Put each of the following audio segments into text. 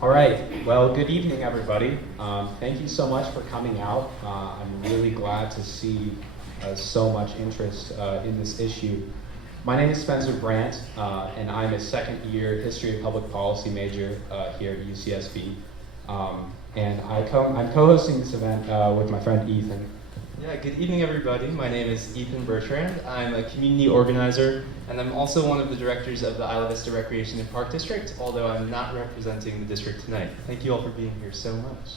All right, well, good evening, everybody. Thank you so much for coming out. I'm really glad to see so much interest in this issue. My name is Spencer Brandt, and I'm a second-year History of Public Policy major here at UCSB. And I'm co-hosting this event with my friend Ethan. Yeah, good evening, everybody. My name is Ethan Bertrand. I'm a community organizer, and I'm also one of the directors of the Isla Vista Recreation and Park District, although I'm not representing the district tonight. Thank you all for being here so much.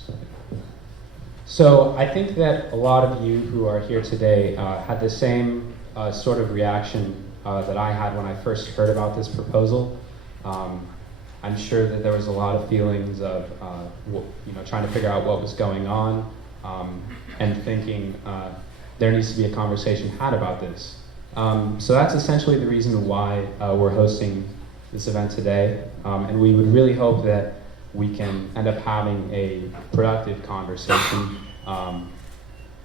So I think that a lot of you who are here today had the same sort of reaction that I had when I first heard about this proposal. I'm sure that there was a lot of feelings of trying to figure out what was going on and thinking there needs to be a conversation had about this. So that's essentially the reason why we're hosting this event today, and we would really hope that we can end up having a productive conversation on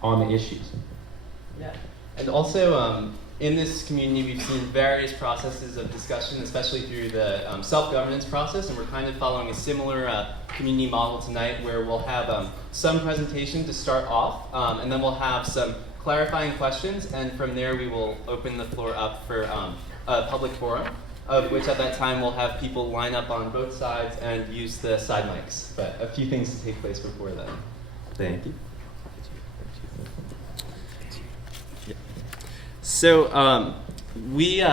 the issues. Yeah, and also in this community we've seen various processes of discussion, especially through the self-governance process, and we're kind of following a similar community model tonight where we'll have some presentation to start off, and then we'll have some clarifying questions, and from there we will open the floor up for a public forum, of which at that time we'll have people line up on both sides and use the side mics. But a few things to take place before then. Thank you. So we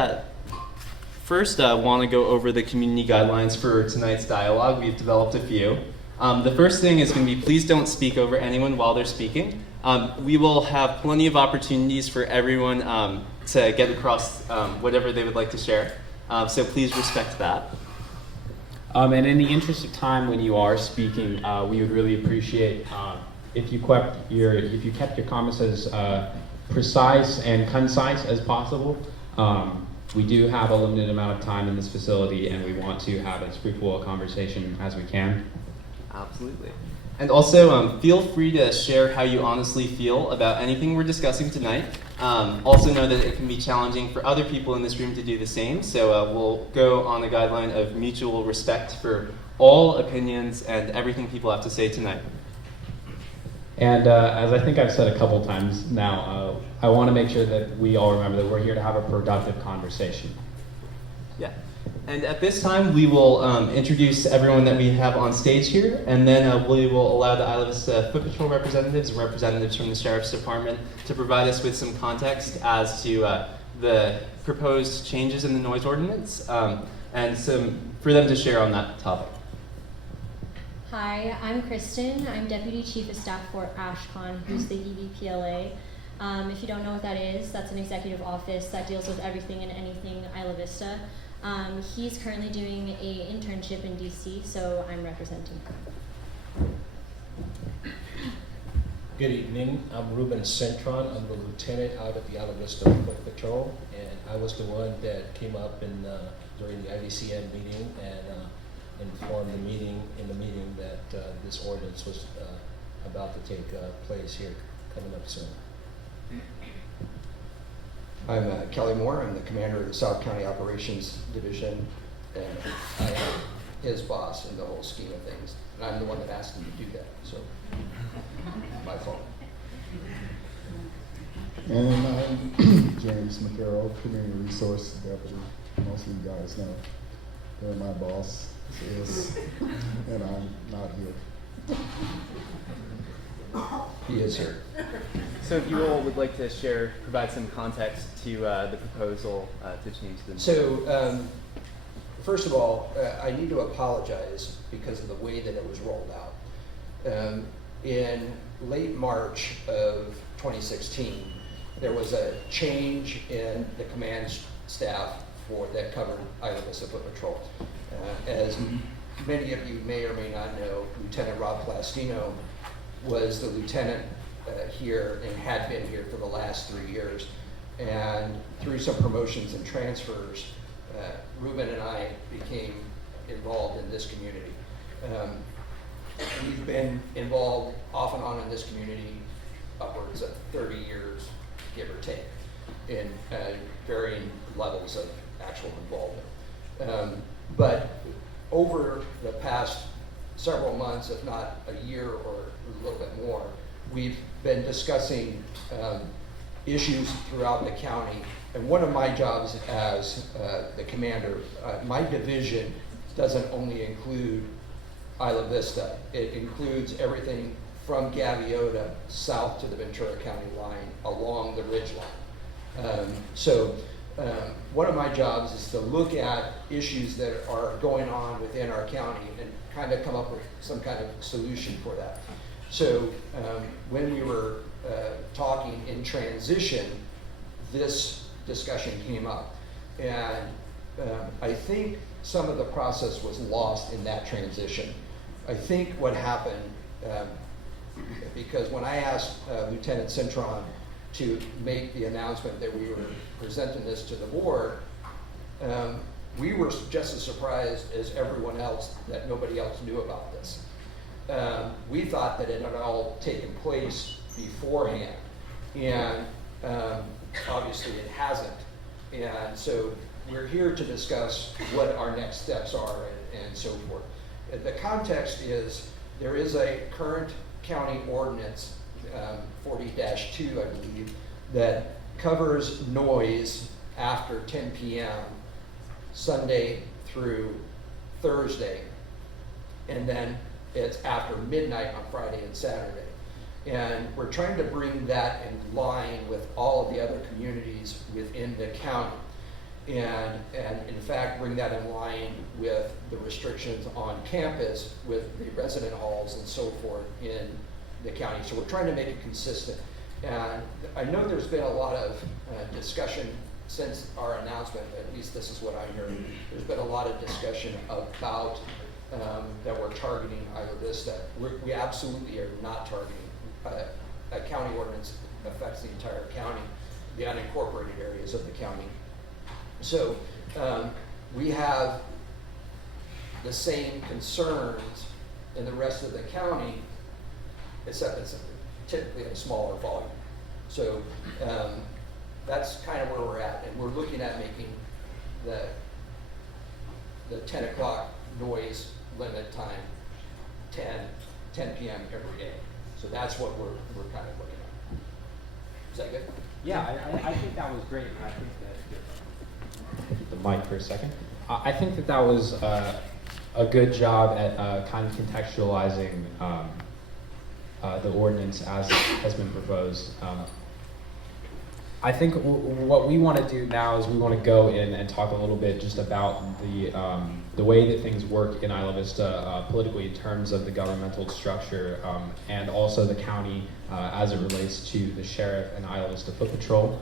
first want to go over the community guidelines for tonight's dialogue. We've developed a few. The first thing is going to be please don't speak over anyone while they're speaking. We will have plenty of opportunities for everyone to get across whatever they would like to share. So please respect that. And in the interest of time when you are speaking, we would really appreciate if you kept your comments as precise and concise as possible. We do have a limited amount of time in this facility, and we want to have as fruitful a conversation as we can. Absolutely. And also, feel free to share how you honestly feel about anything we're discussing tonight. Also know that it can be challenging for other people in this room to do the same, so we'll go on the guideline of mutual respect for all opinions and everything people have to say tonight. And as I think I've said a couple times now, I want to make sure that we all remember that we're here to have a productive conversation. Yeah. And at this time, we will introduce everyone that we have on stage here, and then we will allow the Isla Vista Foot Patrol representatives and representatives from the Sheriff's Department to provide us with some context as to the proposed changes in the noise ordinance, and for them to share on that topic. Hi, I'm Kristin. I'm Deputy Chief of Staff for AshCon, who's the EVPLA. If you don't know what that is, that's an executive office that deals with everything and anything Isla Vista. He's currently doing an internship in DC, so I'm representing him. Good evening. I'm Ruben Cintron. I'm the lieutenant out of the Isla Vista Foot Patrol, and I was the one that came up during the IVCN meeting and informed the meeting that this ordinance was about to take place here coming up soon. I'm Kelly Moore. I'm the commander of the South County Operations Division, and I am his boss in the whole scheme of things. And I'm the one that asked him to do that, so my fault. And I'm James McKarrell, Community Resource Deputy. Most of you guys know where my boss is, and I'm not here. He is here. So if you all would like to provide some context to the proposal to change the... So, first of all, I need to apologize because of the way that it was rolled out. In late March of 2016, there was a change in the command staff that covered Isla Vista Foot Patrol. As many of you may or may not know, Lieutenant Rob Plastino was the lieutenant here and had been here for the last 3 years. And through some promotions and transfers, Ruben and I became involved in this community. We've been involved off and on in this community upwards of 30 years, give or take, in varying levels of actual involvement. But over the past several months, if not a year or a little bit more, we've been discussing issues throughout the county. And one of my jobs as the commander, my division doesn't only include Isla Vista. It includes everything from Gaviota south to the Ventura County line along the ridge line. One of my jobs is to look at issues that are going on within our county and kind of come up with some kind of solution for that. So when we were talking in transition, this discussion came up. And I think some of the process was lost in that transition. I think what happened, because when I asked Lieutenant Cintron to make the announcement that we were presenting this to the board, we were just as surprised as everyone else that nobody else knew about this. We thought that it had all taken place beforehand, and obviously it hasn't. And so we're here to discuss what our next steps are and so forth. The context is there is a current county ordinance, 40-2, I believe, that covers noise after 10 p.m. Sunday through Thursday, and then it's after midnight on Friday and Saturday. And we're trying to bring that in line with all of the other communities within the county. And in fact, bring that in line with the restrictions on campus with the resident halls and so forth in the county. So we're trying to make it consistent. And I know there's been a lot of discussion since our announcement, at least this is what I heard. There's been a lot of discussion about that we're targeting Isla Vista. We absolutely are not targeting. A county ordinance affects the entire county, the unincorporated areas of the county. So we have the same concerns in the rest of the county, except it's typically a smaller volume. So that's kind of where we're at, and we're looking at making the 10 o'clock noise limit time 10 p.m. every day. So that's what we're kind of looking at. Is that good? Yeah, I think that was great. I think that the mic for a second. I think that was a good job at kind of contextualizing the ordinance as it has been proposed. I think what we want to do now is we want to go in and talk a little bit just about the way that things work in Isla Vista politically in terms of the governmental structure and also the county as it relates to the sheriff and Isla Vista Foot Patrol.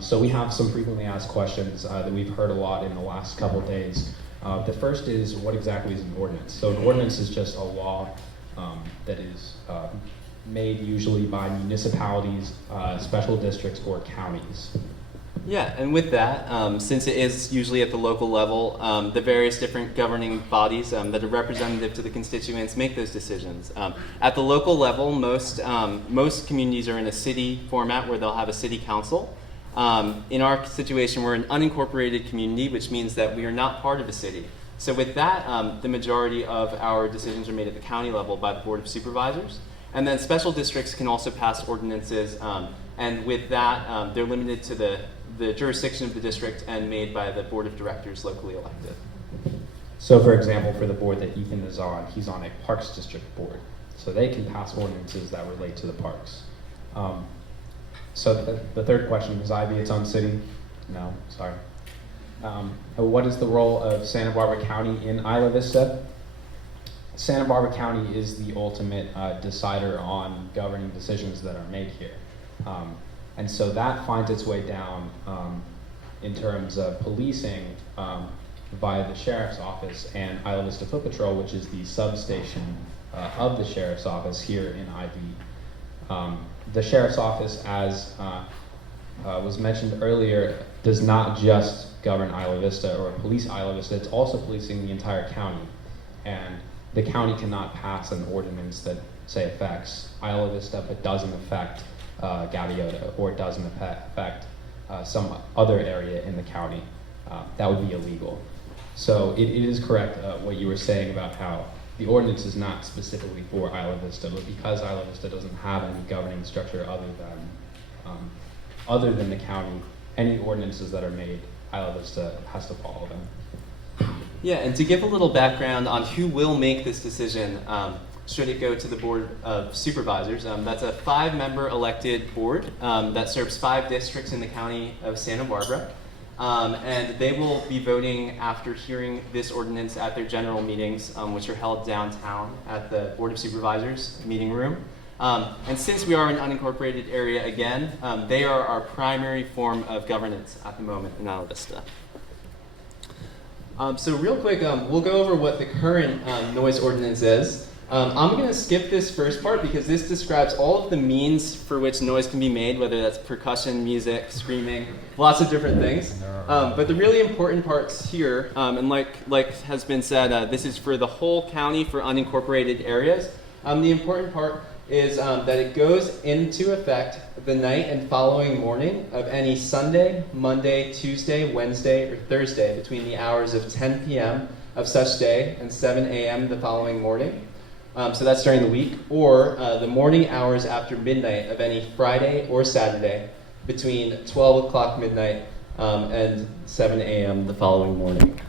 So we have some frequently asked questions that we've heard a lot in the last couple days. The first is, what exactly is an ordinance? So an ordinance is just a law that is made usually by municipalities, special districts, or counties. Yeah, and with that, since it is usually at the local level, the various different governing bodies that are representative to the constituents make those decisions. At the local level, most communities are in a city format where they'll have a city council. In our situation, we're an unincorporated community, which means that we are not part of a city. So with that, the majority of our decisions are made at the county level by the Board of Supervisors. And then special districts can also pass ordinances, and with that, they're limited to the jurisdiction of the district and made by the Board of Directors locally elected. So for example, for the board that Ethan is on, he's on a Parks District board. So they can pass ordinances that relate to the parks. So the third question, is Ivy its own city? No, sorry. What is the role of Santa Barbara County in Isla Vista? Santa Barbara County is the ultimate decider on governing decisions that are made here. And so that finds its way down in terms of policing via the Sheriff's Office and Isla Vista Foot Patrol, which is the substation of the Sheriff's Office here in IB. The Sheriff's Office, as was mentioned earlier, does not just govern Isla Vista or police Isla Vista, it's also policing the entire county. And the county cannot pass an ordinance that, say, affects Isla Vista but doesn't affect Gaviota, or doesn't affect some other area in the county. That would be illegal. So it is correct what you were saying about how the ordinance is not specifically for Isla Vista, but because Isla Vista doesn't have any governing structure other than the county, any ordinances that are made, Isla Vista has to follow them. Yeah, and to give a little background on who will make this decision, should it go to the Board of Supervisors, that's a 5-member elected board that serves 5 districts in the county of Santa Barbara. And they will be voting after hearing this ordinance at their general meetings, which are held downtown at the Board of Supervisors meeting room. And since we are an unincorporated area again, they are our primary form of governance at the moment in Isla Vista. So real quick, we'll go over what the current noise ordinance is. I'm going to skip this first part because this describes all of the means for which noise can be made, whether that's percussion, music, screaming, lots of different things. But the really important parts here, and like has been said, this is for the whole county for unincorporated areas. The important part is that it goes into effect the night and following morning of any Sunday, Monday, Tuesday, Wednesday, or Thursday between the hours of 10 p.m. of such day and 7 a.m. the following morning. So that's during the week, or the morning hours after midnight of any Friday or Saturday between 12 o'clock midnight and 7 a.m. the following morning.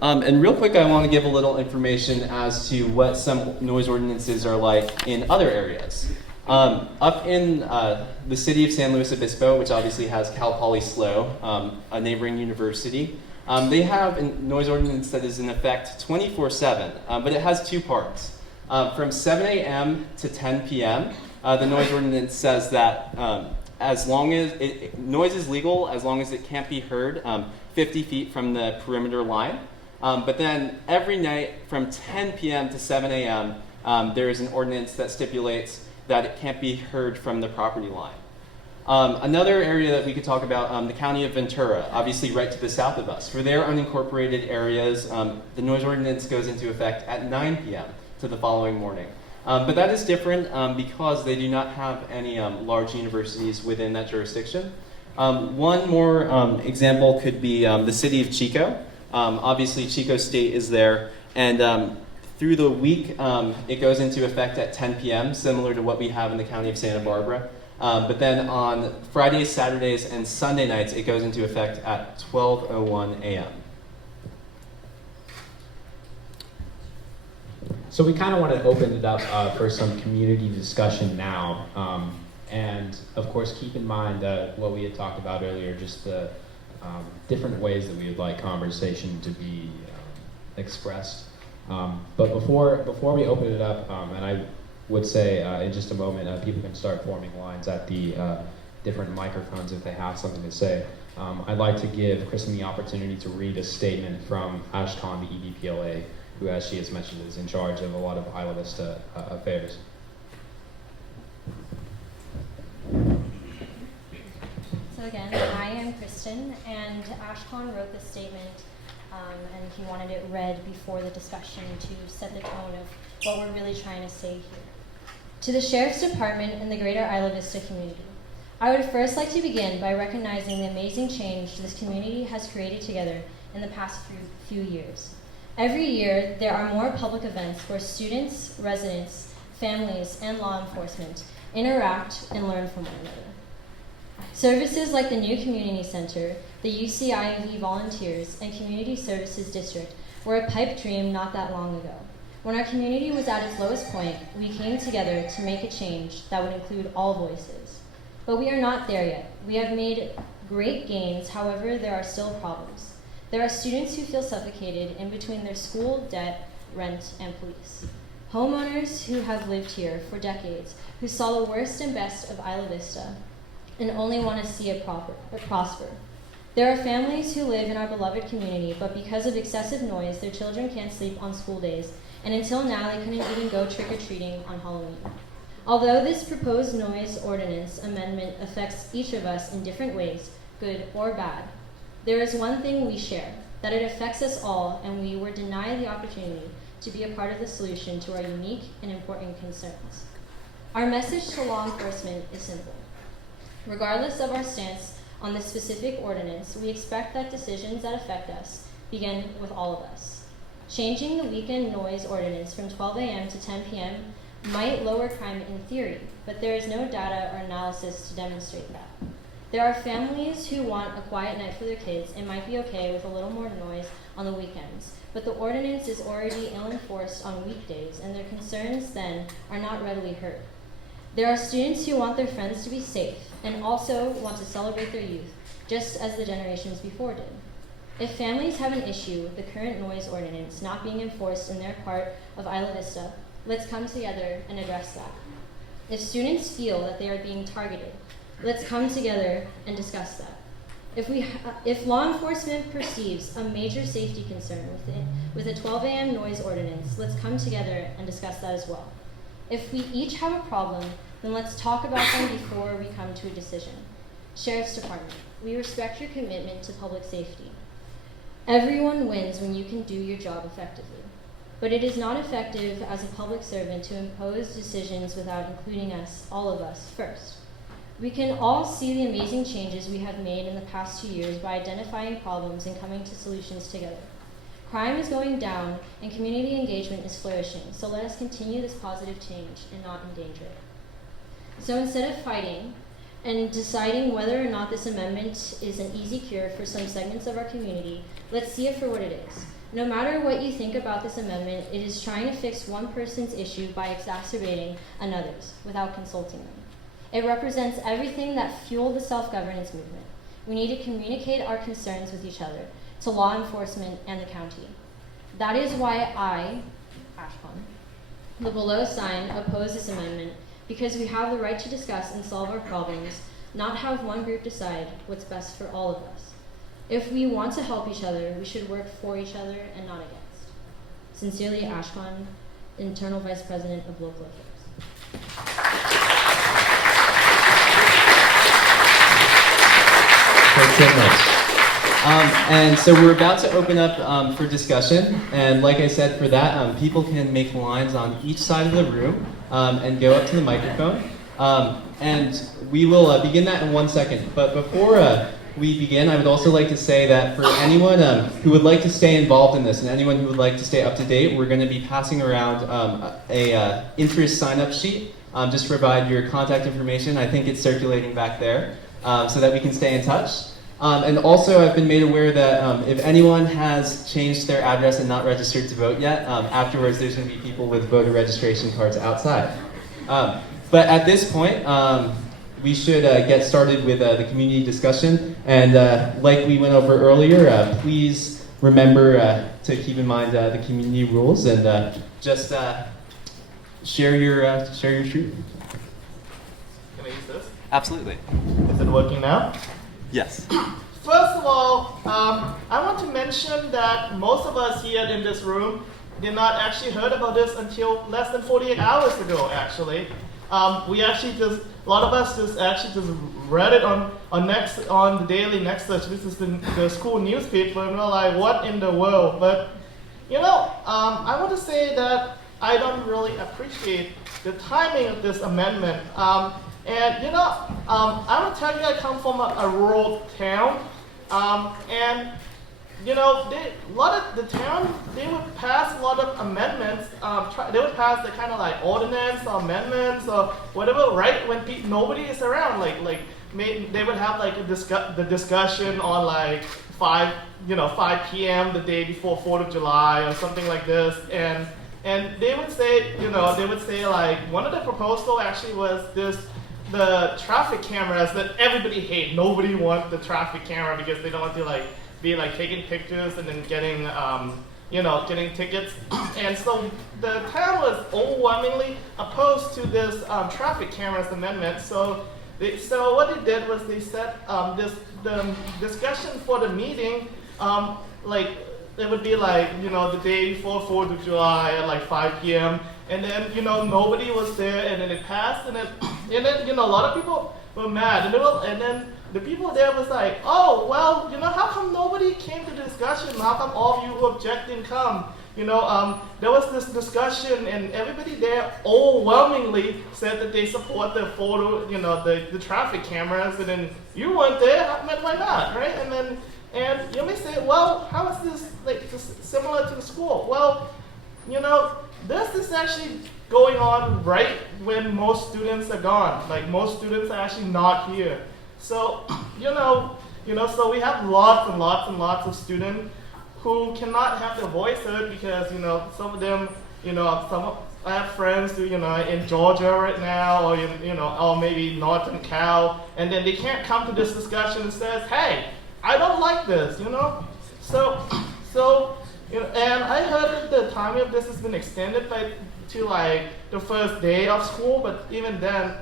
And real quick, I want to give a little information as to what some noise ordinances are like in other areas. Up in the city of San Luis Obispo, which obviously has Cal Poly SLO, a neighboring university, they have a noise ordinance that is in effect 24/7, but it has 2 parts. From 7 a.m. to 10 p.m., the noise ordinance says that as long as noise is legal, as long as it can't be heard 50 feet from the perimeter line. But then every night from 10 p.m. to 7 a.m., there is an ordinance that stipulates that it can't be heard from the property line. Another area that we could talk about, the county of Ventura, obviously right to the south of us. For their unincorporated areas, the noise ordinance goes into effect at 9 p.m. to the following morning. But that is different because they do not have any large universities within that jurisdiction. One more example could be the city of Chico. Obviously, Chico State is there, and through the week, it goes into effect at 10 p.m., similar to what we have in the county of Santa Barbara. But then on Fridays, Saturdays, and Sunday nights, it goes into effect at 12:01 a.m. So we kind of want to open it up for some community discussion now. And of course, keep in mind what we had talked about earlier, just the different ways that we would like conversation to be expressed. But before we open it up, and I would say in just a moment, people can start forming lines at the different microphones if they have something to say. I'd like to give Kristin the opportunity to read a statement from Ashcon, the EVPLA, who, as she has mentioned, is in charge of a lot of Isla Vista affairs. So again, I am Kristin, and Ashcon wrote this statement, and he wanted it read before the discussion to set the tone of what we're really trying to say here. To the Sheriff's Department and the greater Isla Vista community, I would first like to begin by recognizing the amazing change this community has created together in the past few years. Every year, there are more public events where students, residents, families, and law enforcement interact and learn from one another. Services like the new Community Center, the UCIV Volunteers, and Community Services District were a pipe dream not that long ago. When our community was at its lowest point, we came together to make a change that would include all voices. But we are not there yet. We have made great gains, however, there are still problems. There are students who feel suffocated in between their school, debt, rent, and police. Homeowners who have lived here for decades, who saw the worst and best of Isla Vista, and only want to see it prosper. There are families who live in our beloved community, but because of excessive noise, their children can't sleep on school days, and until now, they couldn't even go trick-or-treating on Halloween. Although this proposed noise ordinance amendment affects each of us in different ways, good or bad, there is one thing we share, that it affects us all, and we were denied the opportunity to be a part of the solution to our unique and important concerns. Our message to law enforcement is simple. Regardless of our stance on this specific ordinance, we expect that decisions that affect us begin with all of us. Changing the weekend noise ordinance from 12 a.m. to 10 p.m. might lower crime in theory, but there is no data or analysis to demonstrate that. There are families who want a quiet night for their kids and might be okay with a little more noise on the weekends, but the ordinance is already ill-enforced on weekdays, and their concerns then are not readily heard. There are students who want their friends to be safe and also want to celebrate their youth, just as the generations before did. If families have an issue with the current noise ordinance not being enforced in their part of Isla Vista, let's come together and address that. If students feel that they are being targeted, let's come together and discuss that. If law enforcement perceives a major safety concern with a 12 a.m. noise ordinance, let's come together and discuss that as well. If we each have a problem, then let's talk about them before we come to a decision. Sheriff's Department, we respect your commitment to public safety. Everyone wins when you can do your job effectively. But it is not effective as a public servant to impose decisions without including us, all of us, first. We can all see the amazing changes we have made in the past 2 years by identifying problems and coming to solutions together. Crime is going down and community engagement is flourishing, so let us continue this positive change and not endanger it. So instead of fighting and deciding whether or not this amendment is an easy cure for some segments of our community, let's see it for what it is. No matter what you think about this amendment, it is trying to fix one person's issue by exacerbating another's without consulting them. It represents everything that fueled the self-governance movement. We need to communicate our concerns with each other, to law enforcement and the county. That is why I, Ashcon, the below sign, oppose this amendment, because we have the right to discuss and solve our problems, not have one group decide what's best for all of us. If we want to help each other, we should work for each other and not against. Sincerely, Ashcon, Internal Vice President of Local Affairs. Thanks so much. And so we're about to open up for discussion, and like I said, for that, people can make lines on each side of the room and go up to the microphone. And we will begin that in 1 second. But before we begin, I would also like to say that for anyone who would like to stay involved in this and anyone who would like to stay up to date, we're going to be passing around a interest sign-up sheet just to provide your contact information. I think it's circulating back there so that we can stay in touch. And also, I've been made aware that if anyone has changed their address and not registered to vote yet, afterwards there's going to be people with voter registration cards outside. But at this point, we should get started with the community discussion. And like we went over earlier, please remember to keep in mind the community rules and just share your truth. Can I use this? Absolutely. Is it working now? Yes. First of all, I want to mention that most of us here in this room did not actually heard about this until less than 48 hours ago, actually. We actually just, a lot of us just read it on the daily Next Search. This is the school newspaper, and we're like, what in the world? But, I want to say that I don't really appreciate the timing of this amendment. And I want to tell you, I come from a rural town, and a lot of the town, they would pass a lot of amendments. They would pass the kind of like ordinance or amendments or whatever, right when nobody is around. They would have like the discussion on like 5 p.m. the day before 4th of July or something like this, and they would say like one of the proposals actually was the traffic cameras that everybody hate. Nobody wants the traffic camera because they don't want to be taking pictures and then getting tickets. And so the town was overwhelmingly opposed to this traffic cameras amendment. So what they did was they set the discussion for the meeting it would be the day before 4th of July at 5 p.m. And then, nobody was there, and then it passed, and then a lot of people were mad, and then the people there was like, oh, well, how come nobody came to the discussion? How come all of you who object didn't come? There was this discussion, and everybody there overwhelmingly said that they support the the traffic cameras, and then you weren't there, why not, right? And then And you may say, well, how is this like just similar to the school? Well, this is actually going on right when most students are gone. Like most students are actually not here. So, so we have lots and lots and lots of students who cannot have their voice heard because, some of them, I have friends who, in Georgia right now, or, or maybe Northern Cal, and then they can't come to this discussion and says, hey, I don't like this, So, and I heard that the timing of this has been extended to like the first day of school, but even then,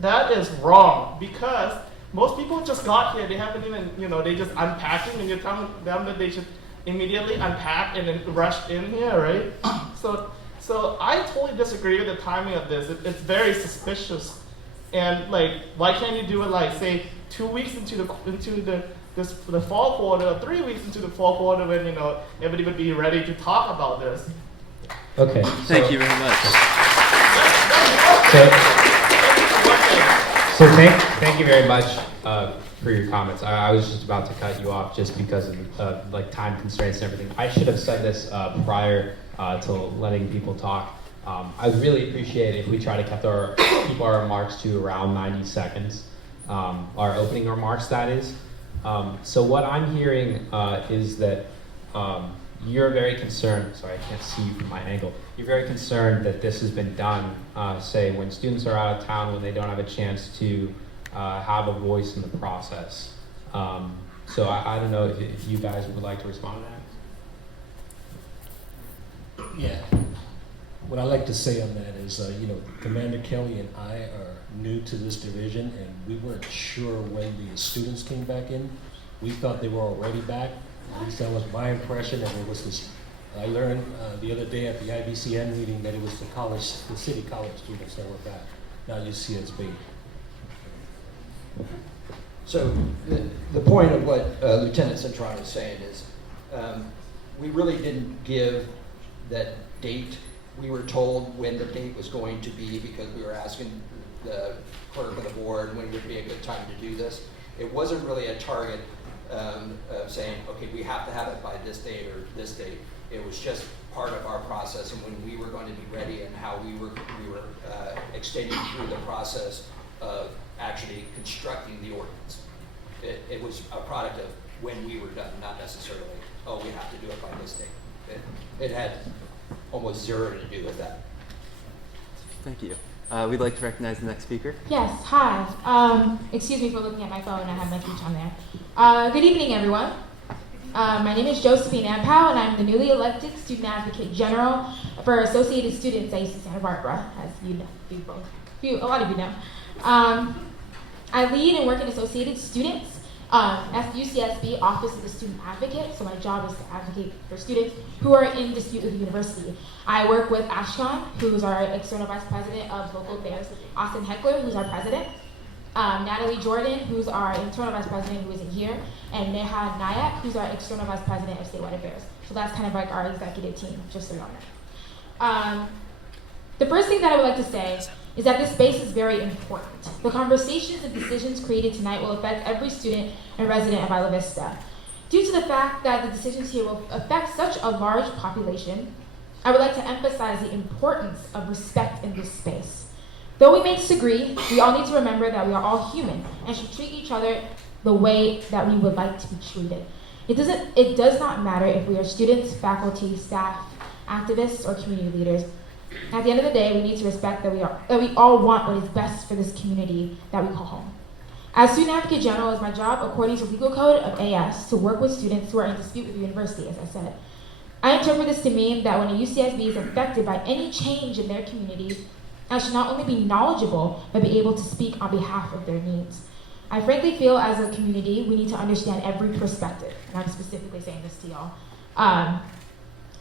that is wrong because most people just got here. They haven't even, they just unpacking, and you're telling them that they should immediately unpack and then rush in here, right? So I totally disagree with the timing of this. It's very suspicious, and like, why can't you do it like say 2 weeks into the fall quarter, or 3 weeks into the fall quarter when everybody would be ready to talk about this? Okay. Thank you very much. So thank you very much for your comments. I was just about to cut you off just because of like time constraints and everything. I should have said this prior to letting people talk. I would really appreciate it if we try to keep our remarks to around 90 seconds. Our opening remarks, that is. So what I'm hearing is that you're very concerned, sorry, I can't see you from my angle. You're very concerned that this has been done, say, when students are out of town, when they don't have a chance to have a voice in the process. So I don't know if you guys would like to respond to that. Yeah. What I like to say on that is, Commander Kelly and I are new to this division, and we weren't sure when the students came back in. We thought they were already back. At least that was my impression, and it was this. I learned the other day at the IBCN meeting that it was the city college students that were back, not UCSB. So the point of what Lieutenant Cintron is saying is we really didn't give that date. We were told when the date was going to be because we were asking the clerk of the board when would be a good time to do this. It wasn't really a target of saying, okay, we have to have it by this date or this date. It was just part of our process and when we were going to be ready and how we were extending through the process of actually constructing the ordinance. It was a product of when we were done, not necessarily, oh, we have to do it by this date. It had almost zero to do with that. Thank you. We'd like to recognize the next speaker. Yes, hi. Excuse me for looking at my phone. I have my speech on there. Good evening, everyone. My name is Josephine Ampao, and I'm the newly elected Student Advocate General for Associated Students at UC Santa Barbara, as you know, a lot of you know. I lead and work in Associated Students at the UCSB Office of the Student Advocate, so my job is to advocate for students who are in dispute with the university. I work with Ashkan, who's our External Vice President of Local Affairs, Austin Heckler, who's our President, Natalie Jordan, who's our Internal Vice President, who isn't here, and Nehad Nayak, who's our External Vice President of Statewide Affairs. So that's kind of like our executive team, just so you all know. The first thing that I would like to say is that this space is very important. The conversations and decisions created tonight will affect every student and resident of Isla Vista. Due to the fact that the decisions here will affect such a large population, I would like to emphasize the importance of respect in this space. Though we may disagree, we all need to remember that we are all human and should treat each other the way that we would like to be treated. It does not matter if we are students, faculty, staff, activists, or community leaders. At the end of the day, we need to respect that we all want what is best for this community that we call home. As Student Advocate General, it is my job, according to Legal Code of AS, to work with students who are in dispute with the university, as I said. I interpret this to mean that when a UCSB is affected by any change in their community, I should not only be knowledgeable, but be able to speak on behalf of their needs. I frankly feel as a community, we need to understand every perspective, and I'm specifically saying this to y'all.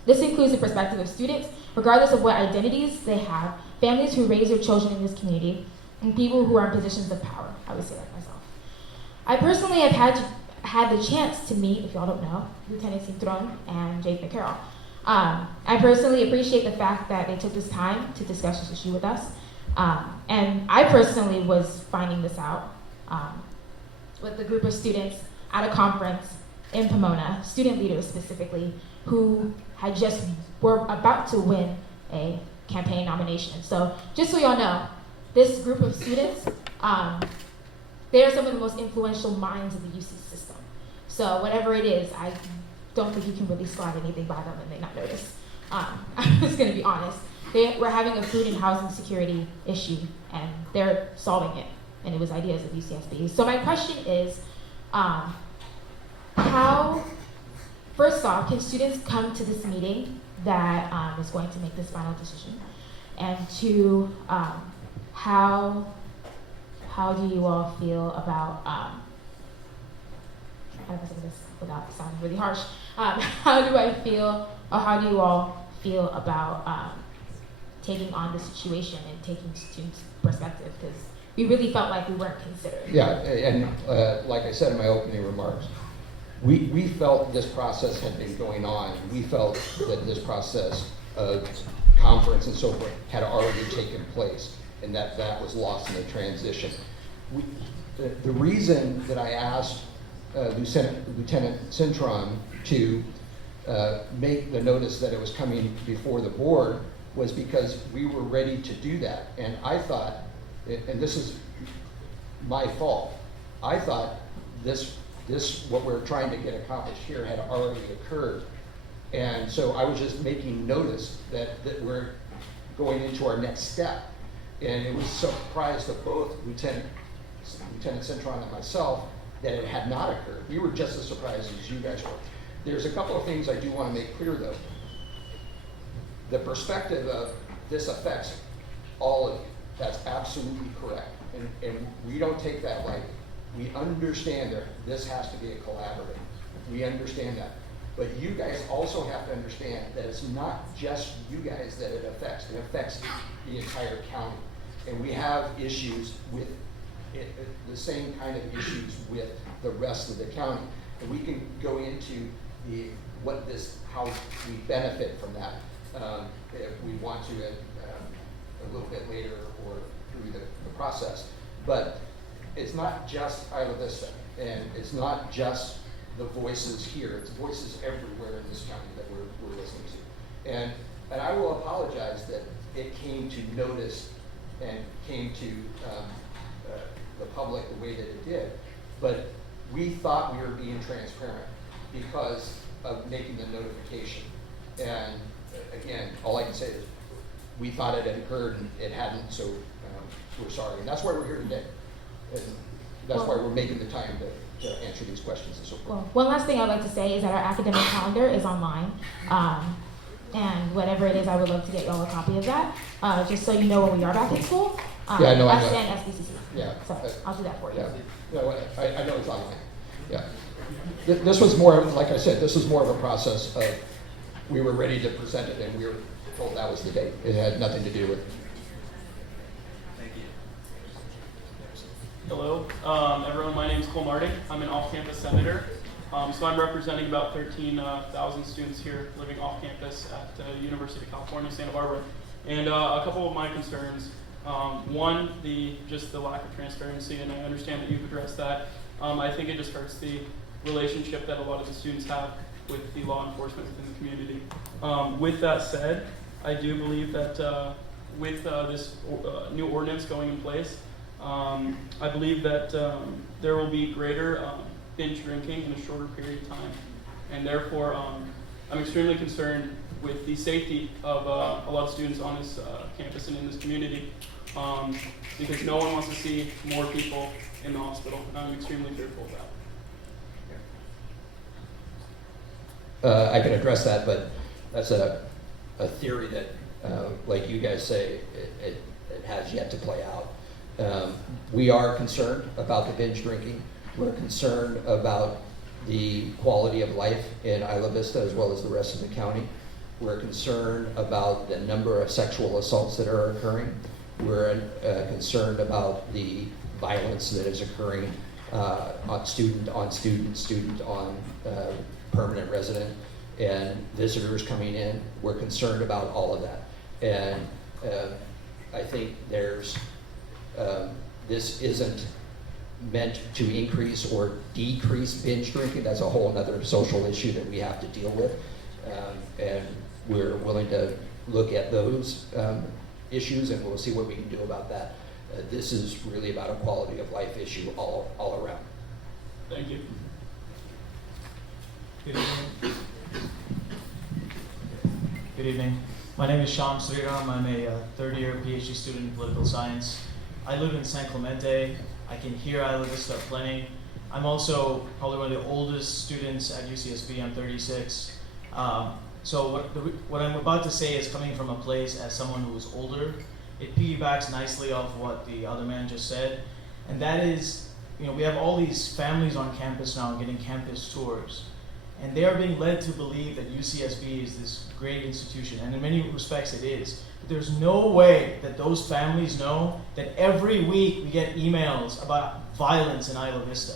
This includes the perspective of students, regardless of what identities they have, families who raise their children in this community, and people who are in positions of power. I would say that myself. I personally have had the chance to meet, if y'all don't know, Lieutenant Cintron and Jake McKarrell. I personally appreciate the fact that they took this time to discuss this issue with us. And I personally was finding this out with a group of students at a conference in Pomona, student leaders specifically, who were about to win a campaign nomination. So just so y'all know, this group of students, they are some of the most influential minds in the UC system. So whatever it is, I don't think you can really slide anything by them and they not notice. I'm just gonna be honest. We're having a food and housing security issue and they're solving it. And it was ideas of UCSB. So my question is, how, first off, can students come to this meeting that is going to make this final decision? And two, how do you all feel about, how do I say this without sounding really harsh? How do you all feel about taking on the situation and taking students' perspective? Because we really felt like we weren't considered. Yeah, and like I said in my opening remarks, we felt this process had been going on. We felt that this process of conference and so forth had already taken place and that was lost in the transition. The reason that I asked Lieutenant Cintron to make the notice that it was coming before the board was because we were ready to do that. And I thought, and this is my fault, I thought this what we're trying to get accomplished here had already occurred. And so I was just making notice that we're going into our next step. And it was a surprise to both Lieutenant Cintron and myself that it had not occurred. We were just as surprised as you guys were. There's a couple of things I do want to make clear though. The perspective of this affects all of you. That's absolutely correct. And we don't take that lightly. We understand that this has to be a collaborative. We understand that. But you guys also have to understand that it's not just you guys that it affects. It affects the entire county. And we have issues with the same kind of issues with the rest of the county. And we can go into how we benefit from that if we want to a little bit later or through the process. But it's not just Isla Vista, and it's not just the voices here. It's voices everywhere in this county that we're listening to. And I will apologize that it came to notice and came to the public the way that it did. But we thought we were being transparent because of making the notification. And again, all I can say is we thought it had occurred and it hadn't, so we're sorry. And that's why we're here today. And that's why we're making the time to answer these questions and so forth. Well, one last thing I'd like to say is that our academic calendar is online. And whatever it is, I would love to get y'all a copy of that, just so you know when we are back in school. Yeah, I know. Us and SBCC. Yeah. So I'll do that for you. Yeah. No, I know it's online. Yeah. This was more, like I said, this was more of a process of we were ready to present it and we were told that was the date. It had nothing to do with. Thank you. Hello, everyone. My name is Cole Marting. I'm an off-campus senator. So I'm representing about 13,000 students here living off campus at the University of California, Santa Barbara. And a couple of my concerns. One, just the lack of transparency, and I understand that you've addressed that. I think it just hurts the relationship that a lot of the students have with the law enforcement within the community. With that said, I do believe that with this new ordinance going in place, I believe that there will be greater binge drinking in a shorter period of time. And therefore, I'm extremely concerned with the safety of a lot of students on this campus and in this community, because no one wants to see more people in the hospital. I'm extremely fearful of that. I can address that, but that's a theory that, like you guys say, it has yet to play out. We are concerned about the binge drinking. We're concerned about the quality of life in Isla Vista as well as the rest of the county. We're concerned about the number of sexual assaults that are occurring. We're concerned about the violence that is occurring on student on permanent resident, and visitors coming in. We're concerned about all of that. And I think there's, this isn't meant to increase or decrease binge drinking. That's a whole other social issue that we have to deal with. And we're willing to look at those issues, and we'll see what we can do about that. This is really about a quality of life issue all around. Thank you. Good evening. Good evening. My name is Shyam Sriram. I'm a third-year PhD student in political science. I live in San Clemente. I can hear Isla Vista plenty. I'm also probably one of the oldest students at UCSB. I'm 36. So what I'm about to say is coming from a place as someone who is older. It piggybacks nicely off what the other man just said, and that is, we have all these families on campus now getting campus tours, and they are being led to believe that UCSB is this great institution, and in many respects it is. But there's no way that those families know that every week we get emails about violence in Isla Vista.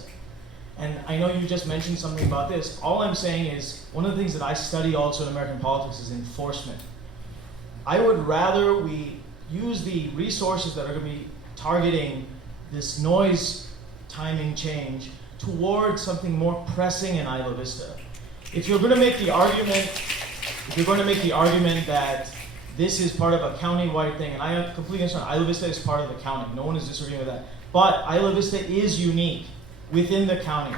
And I know you just mentioned something about this. All I'm saying is, one of the things that I study also in American politics is enforcement. I would rather we use the resources that are going to be targeting this noise timing change towards something more pressing in Isla Vista. If you're going to make the argument, that this is part of a county-wide thing, and I completely understand Isla Vista is part of the county. No one is disagreeing with that. But Isla Vista is unique within the county.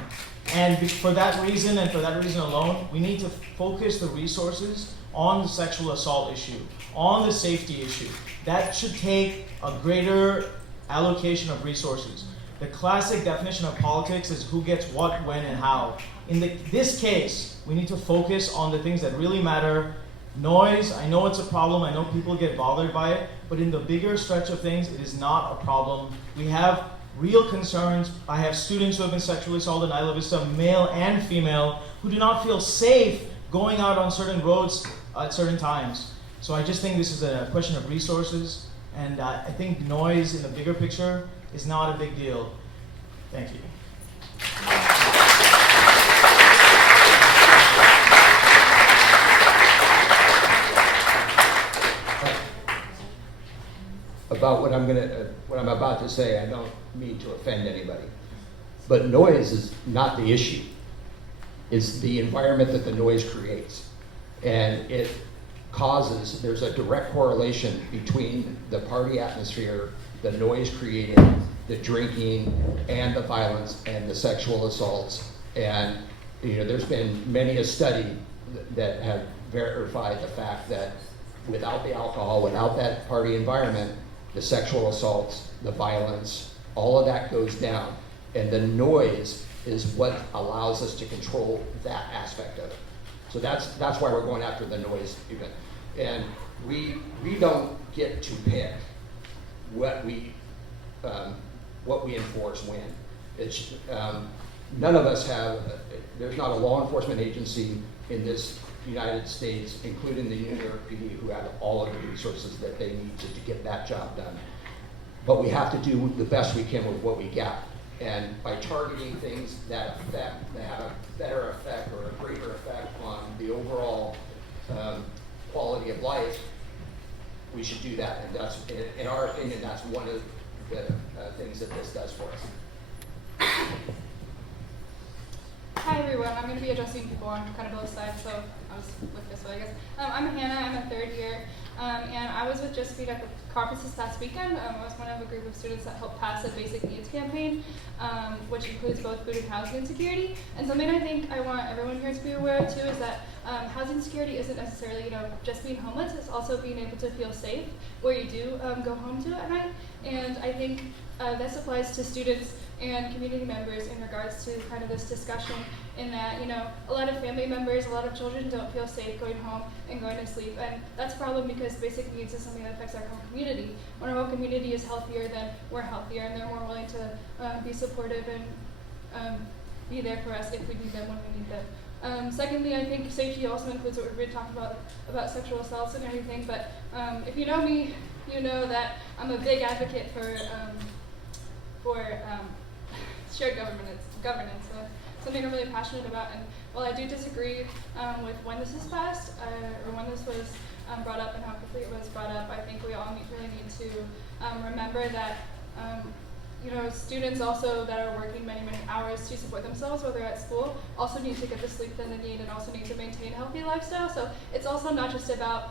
And for that reason, and for that reason alone, we need to focus the resources on the sexual assault issue, on the safety issue. That should take a greater allocation of resources. The classic definition of politics is who gets what, when, and how. In this case, we need to focus on the things that really matter. Noise, I know it's a problem, I know people get bothered by it, but in the bigger stretch of things, it is not a problem. We have real concerns. I have students who have been sexually assaulted in Isla Vista, male and female, who do not feel safe going out on certain roads at certain times. So I just think this is a question of resources, and I think noise in the bigger picture is not a big deal. Thank you. About what I'm about to say, I don't mean to offend anybody, but noise is not the issue. It's the environment that the noise creates, and it causes. There's a direct correlation between the party atmosphere, the noise created, the drinking, and the violence and the sexual assaults. And there's been many a study that have verified the fact that without the alcohol, without that party environment, the sexual assaults, the violence, all of that goes down. And the noise is what allows us to control that aspect of it. So that's why we're going after the noise even. And we don't get to pick what we enforce when. It's none of us have. There's not a law enforcement agency in this United States, including the New York PD, who have all of the resources that they need to get that job done. But we have to do the best we can with what we got. And by targeting things that have a better effect or a greater effect on the overall quality of life, we should do that. And that's, in our opinion, that's one of the things that this does for us. Hi everyone, I'm going to be addressing people on kind of both sides, so I'll just look this way, I guess. I'm Hannah, I'm a third year, and I was with Josephine at the conference this past weekend. I was one of a group of students that helped pass a basic needs campaign, which includes both food and housing insecurity. And something I think I want everyone here to be aware of too is that housing security isn't necessarily, just being homeless, it's also being able to feel safe where you do go home to at night. And I think this applies to students and community members in regards to kind of this discussion in that, a lot of family members, a lot of children don't feel safe going home and going to sleep. And that's a problem because basic needs is something that affects our whole community. When our whole community is healthier, then we're healthier and they're more willing to be supportive and be there for us if we need them when we need them. Secondly, I think safety also includes what we've been talking about sexual assaults and everything, but if you know me, you know that I'm a big advocate for shared governance, something I'm really passionate about. And while I do disagree with when this is passed or when this was brought up and how quickly it was brought up, I think we all really need to remember that students also that are working many, many hours to support themselves while they're at school also need to get the sleep that they need and also need to maintain a healthy lifestyle. So it's also not just about,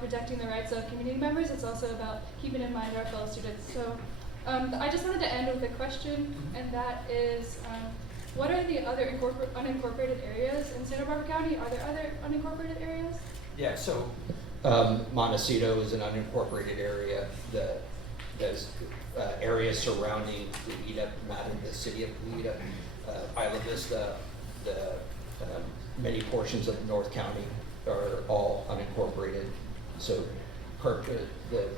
protecting the rights of community members, it's also about keeping in mind our fellow students. So I just wanted to end with a question, and that is, what are the other unincorporated areas in Santa Barbara County? Are there other unincorporated areas? Yeah, so Montecito is an unincorporated area. There's areas surrounding Levita, not in the city of Levita. Isla Vista, many portions of North County are all unincorporated. So the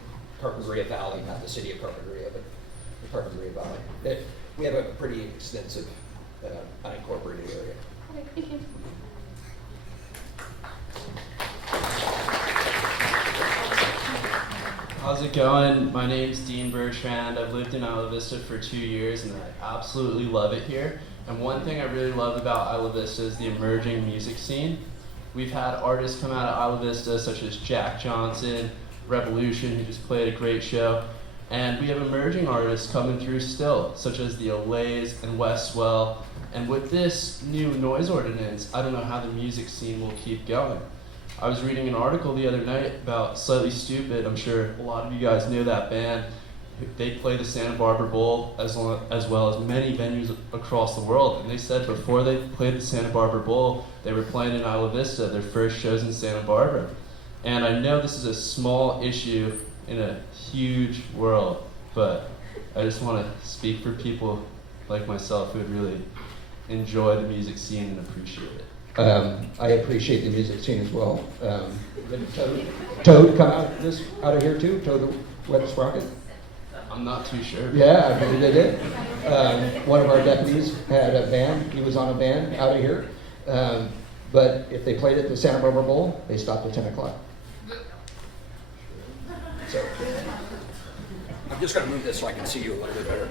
Carpinteria Valley, not the city of Carpinteria, but the Carpinteria Valley. We have a pretty extensive unincorporated area. Okay, thank you. How's it going? My name's Dean Bertrand. I've lived in Isla Vista for 2 years and I absolutely love it here. And one thing I really love about Isla Vista is the emerging music scene. We've had artists come out of Isla Vista such as Jack Johnson, Revolution, who just played a great show. And we have emerging artists coming through still, such as the Olays and Westwell. And with this new noise ordinance, I don't know how the music scene will keep going. I was reading an article the other night about Slightly Stupid. I'm sure a lot of you guys know that band. They play the Santa Barbara Bowl as well as many venues across the world. And they said before they played the Santa Barbara Bowl, they were playing in Isla Vista, their first shows in Santa Barbara. And I know this is a small issue in a huge world, but I just want to speak for people like myself who would really enjoy the music scene and appreciate it. I appreciate the music scene as well. Did Toad come out of here too? Toad the Wet Sprocket? I'm not too sure. Yeah, maybe they did. One of our deputies had a band. He was on a band out of here. But if they played at the Santa Barbara Bowl, they stopped at 10 o'clock. So I'm just going to move this so I can see you a little bit better.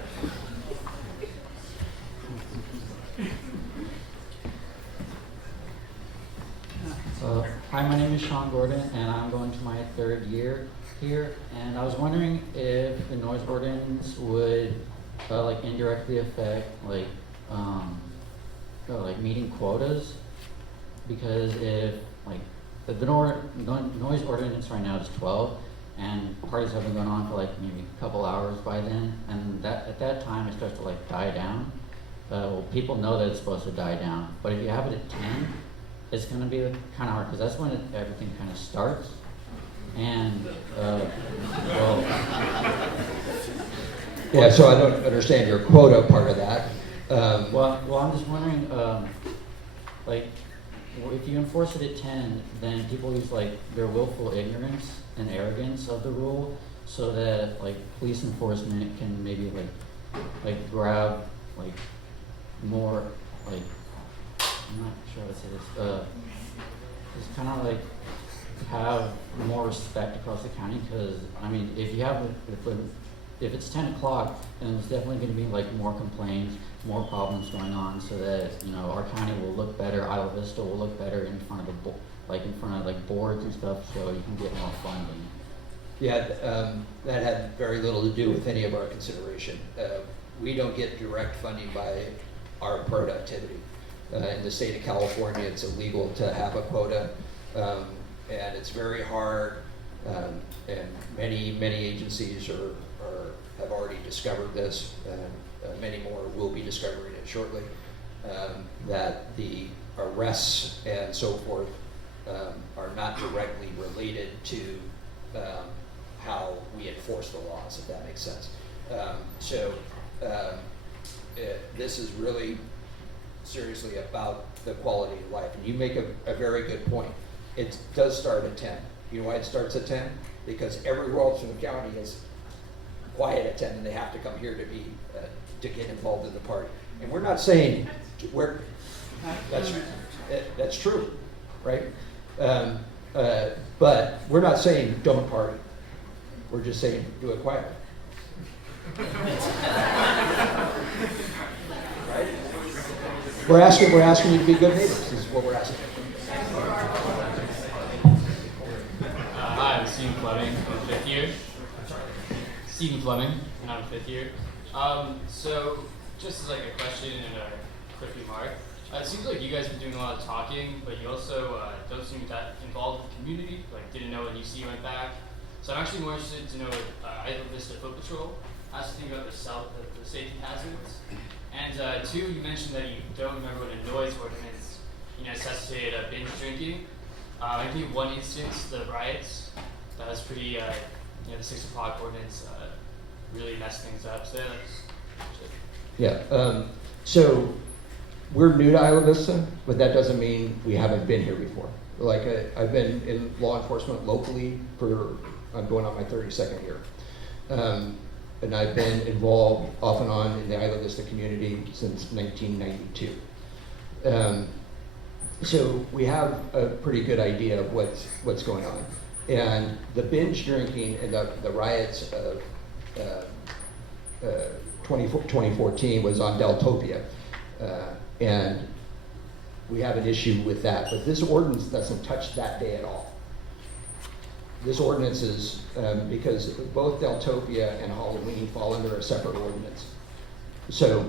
Hi, my name is Sean Gordon, and I'm going to my 3rd year here. And I was wondering if the noise ordinance would indirectly affect meeting quotas, because if the noise ordinance right now is 12, and parties have been going on for maybe a couple hours by then, and at that time it starts to die down. People know that it's supposed to die down, but if you have it at 10. It's going to be kind of hard because that's when everything kind of starts. And, yeah, so I don't understand your quota part of that. Well, I'm just wondering, if you enforce it at 10, then people use their willful ignorance and arrogance of the rule, so that police enforcement can maybe grab more I'm not sure how to say this. Just kind of have more respect across the county, because if it's 10 o'clock, then there's definitely going to be more complaints, more problems going on, so that our county will look better. Isla Vista will look better in front of boards and stuff, so you can get more funding. Yeah, that had very little to do with any of our consideration. We don't get direct funding by our productivity. In the state of California, it's illegal to have a quota, and it's very hard, and many agencies have already discovered this, and many more will be discovering it shortly, that the arrests and so forth are not directly related to how we enforce the laws, if that makes sense. This is really seriously about the quality of life. And you make a very good point. It does start at 10. You know why it starts at 10? Because everywhere else in the county is quiet at 10, and they have to come here to get involved in the party. And we're not saying that's true, right? But we're not saying don't party. We're just saying do it quietly. Right? We're asking you to be good neighbors. This is what we're asking. Hi, I'm Stephen Fleming. I'm 5th year. Stephen Fleming, and I'm 5th year. So just as like a question and a quick remark, it seems like you guys have been doing a lot of talking, but you also don't seem that involved with the community. Like didn't know when UC went back. So I'm actually more interested to know what Isla Vista Foot Patrol has to think about the safety hazards. And two, you mentioned that you don't remember when a noise ordinance necessitated binge drinking. I think one instance, the riots, that was pretty, the 6 o'clock ordinance really messed things up. So Yeah, so we're new to Isla Vista, but that doesn't mean we haven't been here before. Like I've been in law enforcement locally I'm going on my 32nd year. And I've been involved off and on in the Isla Vista community since 1992. So we have a pretty good idea of what's going on. And the binge drinking and the riots of 2014 was on Deltopia. And we have an issue with that. But this ordinance doesn't touch that day at all. This ordinance is, because both Deltopia and Halloween fall under a separate ordinance. So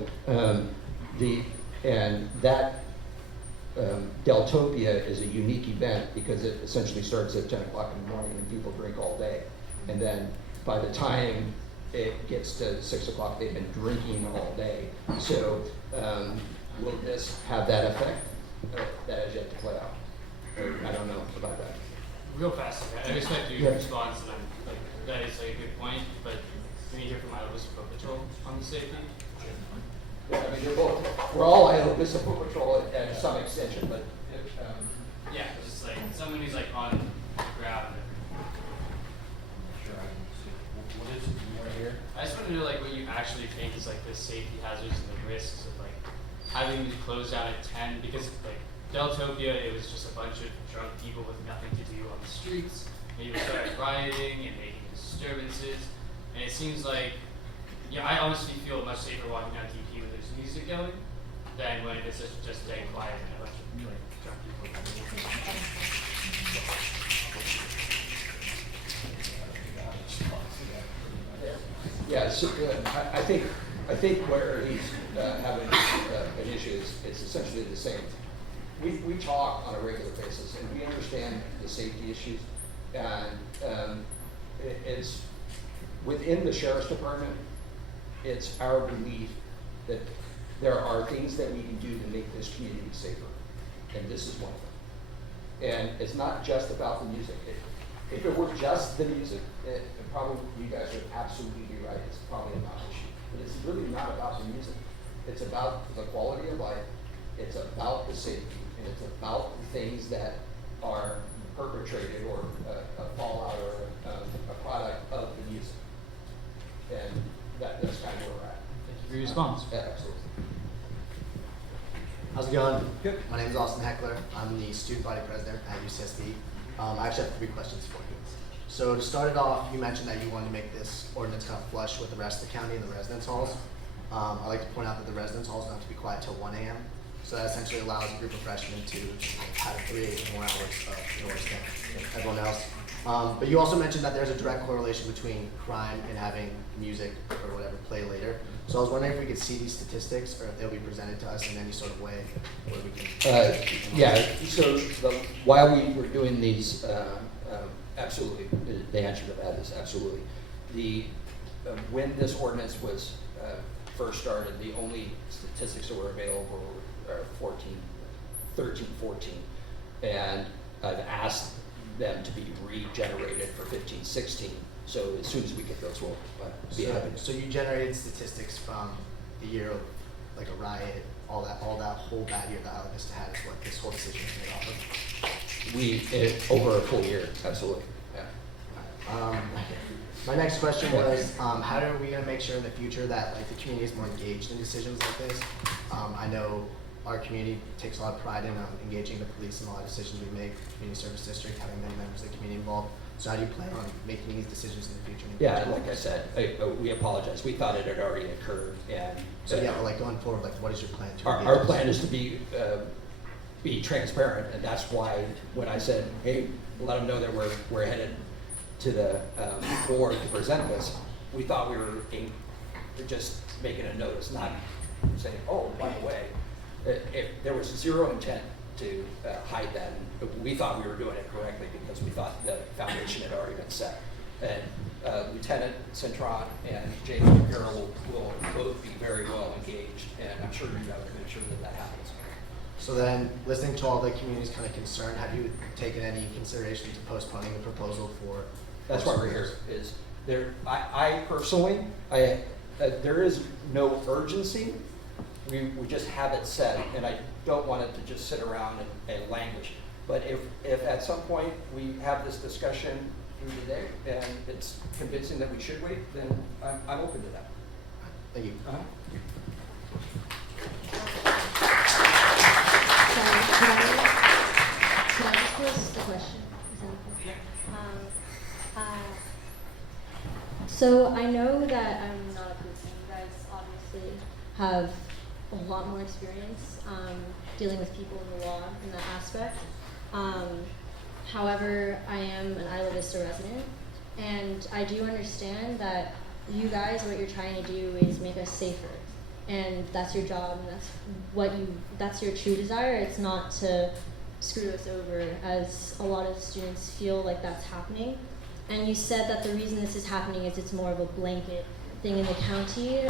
Deltopia is a unique event because it essentially starts at 10 o'clock in the morning and people drink all day. And then by the time it gets to 6 o'clock, they've been drinking all day. So will this have that effect? That has yet to play out. I don't know about that. real fast, I respect your response, and that is a good point, but we need to hear from Isla Vista Foot Patrol on the safety. Yeah, I mean, we're all Isla Vista Foot Patrol at some extension, but yeah, it's just like someone who's like on the ground. What is it right here? I just want to know like what you actually think is like the safety hazards and the risks of like having to close down at 10, because like Deltopia, it was just a bunch of drunk people with nothing to do on the streets. Maybe started rioting and making disturbances, and it seems like, yeah, I honestly feel much safer walking down DP when there's music going than when it's just dead quiet and a bunch of like drunk people. yeah, so, I think where he's having an issue is it's essentially the same. We talk on a regular basis and we understand the safety issues, and it's within the sheriff's department. It's our belief that there are things that we can do to make this community safer, and this is one of them. And it's not just about the music. If it were just the music, probably you guys would absolutely be right. It's probably a non-issue, but it's really not about the music. It's about the quality of life. It's about the safety, and it's about the things that are perpetrated or a fallout or a product of the music. And that's kind of where we're at. Thank you for your response. Yeah, absolutely. How's it going? Good. My name is Austin Heckler. I'm the student body president at UCSB. I actually have 3 questions for you. So to start it off, you mentioned that you wanted to make this ordinance kind of flush with the rest of the county and the residence halls. I'd like to point out that the residence halls don't have to be quiet till 1 a.m. So that essentially allows a group of freshmen to have 3 more hours of noise than everyone else. But you also mentioned that there's a direct correlation between crime and having music or whatever play later. So I was wondering if we could see these statistics, or if they'll be presented to us in any sort of way where we can. Yeah. So while we were doing these, absolutely, the answer to that is absolutely. When this ordinance was first started, the only statistics that were available were 13, 14, and I've asked them to be regenerated for 15, 16. So as soon as we get those, we'll be happy. So you generated statistics from the year of like a riot, all that whole bad year that Isla Vista had is what this whole decision is made off of? Over a full year, absolutely. Yeah. My next question was, how are we going to make sure in the future that like the community is more engaged in decisions like this? I know our community takes a lot of pride in engaging the police in a lot of decisions we make, community service district, having many members of the community involved. So how do you plan on making these decisions in the future? Yeah, like I said, we apologize. We thought it had already occurred, and so yeah, but like going forward, like what is your plan to? Our plan is to be transparent, and that's why when I said, hey, let them know that we're headed to the board to present this, we thought we were being They're just making a notice, not saying, oh, by the way, there was zero intent to hide that. We thought we were doing it correctly because we thought the foundation had already been set. And Lieutenant Cintron and James McKarrell will both be very well engaged, and I'm sure you're going to make sure that that happens. So then, listening to all the community's kind of concern, have you taken any consideration to postponing the proposal for? That's why we're here. Is there? I personally, there is no urgency. We just have it set, and I don't want it to just sit around and languish. But if at some point we have this discussion through the day and it's convincing that we should wait, then I'm open to that. Thank you. Could I just pose a question? So I know that I'm not a policeman. You guys obviously have a lot more experience dealing with people in the law in that aspect. However, I am an Isla Vista resident, and I do understand that you guys, what you're trying to do is make us safer. And that's your job, and that's your true desire. It's not to screw us over, as a lot of students feel like that's happening. And you said that the reason this is happening is it's more of a blanket thing in the county.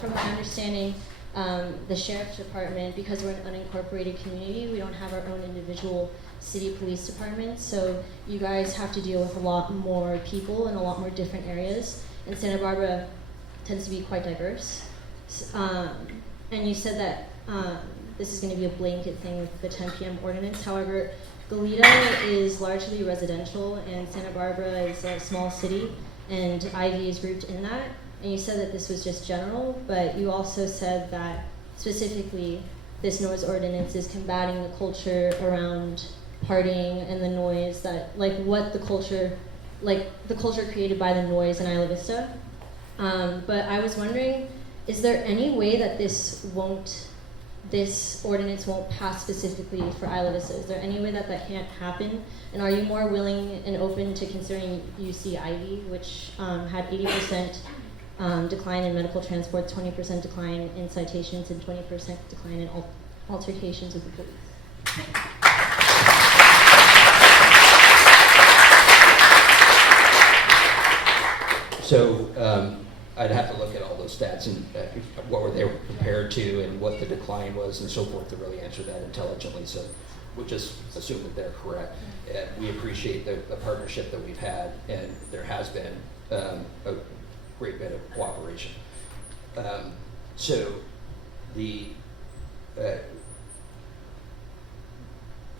From my understanding, the sheriff's department, because we're an unincorporated community, we don't have our own individual city police department, so you guys have to deal with a lot more people in a lot more different areas. And Santa Barbara tends to be quite diverse. And you said that this is going to be a blanket thing with the 10 p.m. ordinance. However, Goleta is largely residential, and Santa Barbara is a small city, and Ivy is grouped in that. And you said that this was just general, but you also said that specifically this noise ordinance is combating the culture around partying and the noise that, like, what the culture created by the noise in Isla Vista. But I was wondering, is there any way that this ordinance won't pass specifically for Isla Vista? Is there any way that that can't happen? And are you more willing and open to considering UC Ivy, which had 80% decline in medical transport, 20% decline in citations, and 20% decline in altercations with the police? So I'd have to look at all those stats and what they were compared to and what the decline was and so forth to really answer that intelligently. So we'll just assume that they're correct. And we appreciate the partnership that we've had, and there has been a great bit of cooperation. So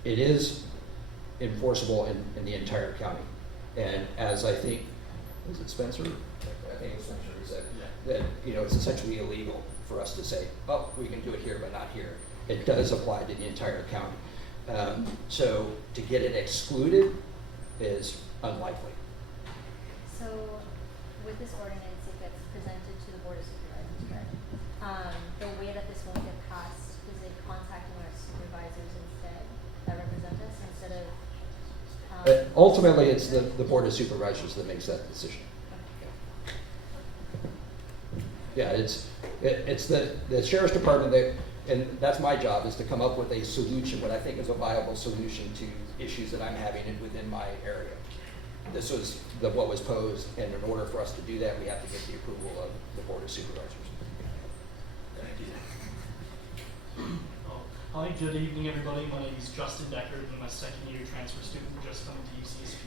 it is enforceable in the entire county. And as I think, was it Spencer? I think it was Spencer who said that, it's essentially illegal for us to say, oh, we can do it here but not here. It does apply to the entire county. So to get it excluded is unlikely. So with this ordinance, it gets presented to the Board of Supervisors, right? The way that this won't get passed is it contacting our supervisors instead that represent us instead of... Ultimately, it's the Board of Supervisors that makes that decision. Yeah, it's the Sheriff's Department and that's my job, is to come up with a solution, what I think is a viable solution to issues that I'm having within my area. This was what was posed, and in order for us to do that, we have to get the approval of the Board of Supervisors. Thank you. Hi, good evening, everybody. My name is Justin Decker. I'm a second-year transfer student just coming to UCSP.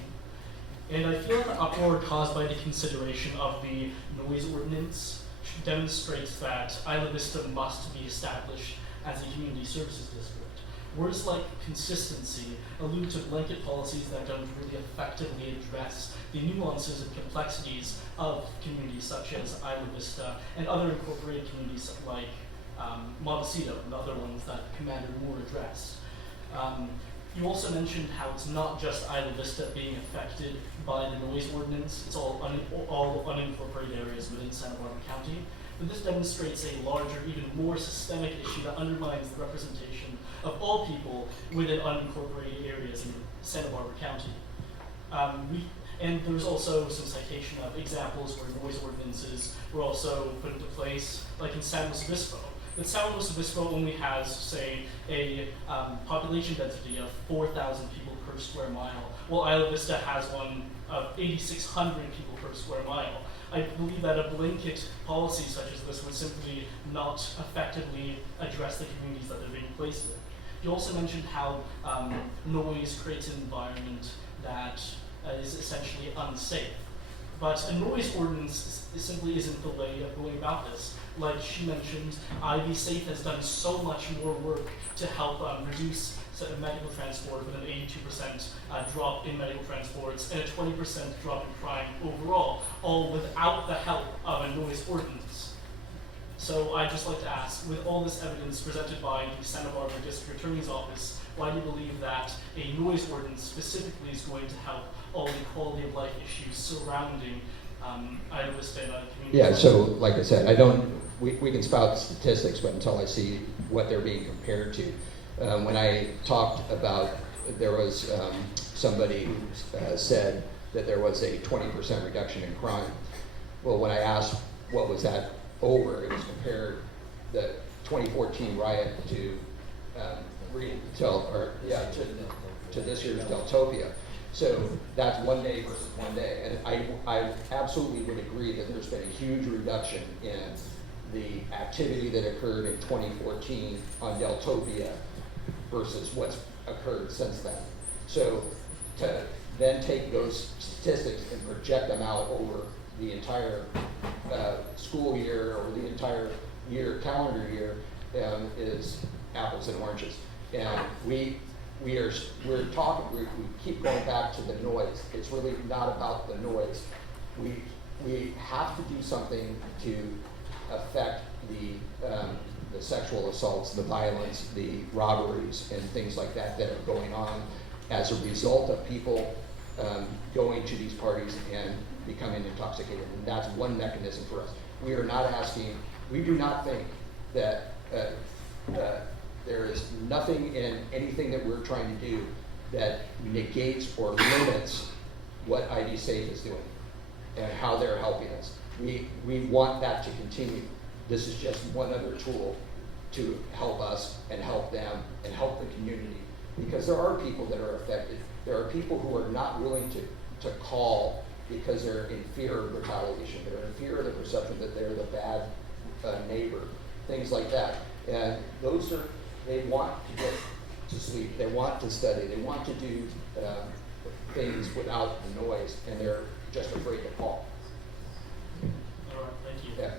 And I feel the uproar caused by the consideration of the noise ordinance demonstrates that Isla Vista must be established as a community services district. Words like consistency allude to blanket policies that don't really effectively address the nuances and complexities of communities such as Isla Vista and other incorporated communities like Montecito and other ones that Commander Moore addressed. You also mentioned how it's not just Isla Vista being affected by the noise ordinance, it's all unincorporated areas within Santa Barbara County. But this demonstrates a larger, even more systemic issue that undermines the representation of all people within unincorporated areas in Santa Barbara County. And there was also some citation of examples where noise ordinances were also put into place, like in San Luis Obispo. But San Luis Obispo only has, say, a population density of 4,000 people per square mile, while Isla Vista has one of 8,600 people per square mile. I believe that a blanket policy such as this would simply not effectively address the communities that they're being placed with. You also mentioned how noise creates an environment that is essentially unsafe. But a noise ordinance simply isn't the way of going about this. Like she mentioned, Ivy Safe has done so much more work to help reduce medical transport with an 82% drop in medical transports and a 20% drop in crime overall, all without the help of a noise ordinance. So I'd just like to ask, with all this evidence presented by the Santa Barbara District Attorney's Office, why do you believe that a noise ordinance specifically is going to help all the quality of life issues surrounding Isla Vista and other communities? Yeah, so like I said, we can spout statistics, but until I see what they're being compared to. When I talked about, there was somebody who said that there was a 20% reduction in crime. Well, when I asked what was that over, it was compared the 2014 riot to this year's Deltopia. So that's one day versus one day. And I absolutely would agree that there's been a huge reduction in the activity that occurred in 2014 on Deltopia versus what's occurred since then. So to then take those statistics and project them out over the entire school year or the entire year, calendar year, is apples and oranges. And we keep going back to the noise. It's really not about the noise. We have to do something to affect the sexual assaults, the violence, the robberies, and things like that that are going on as a result of people going to these parties and becoming intoxicated. And that's one mechanism for us. We do not think that there is nothing in anything that we're trying to do that negates or limits what ID Safe is doing and how they're helping us. We want that to continue. This is just one other tool to help us and help them and help the community, because there are people that are affected. There are people who are not willing to call because they're in fear of retaliation. They're in fear of the perception that they're the bad neighbor, things like that. And they want to get to sleep, they want to study, they want to do things without the noise, and they're just afraid to call. All right, thank you. Yeah.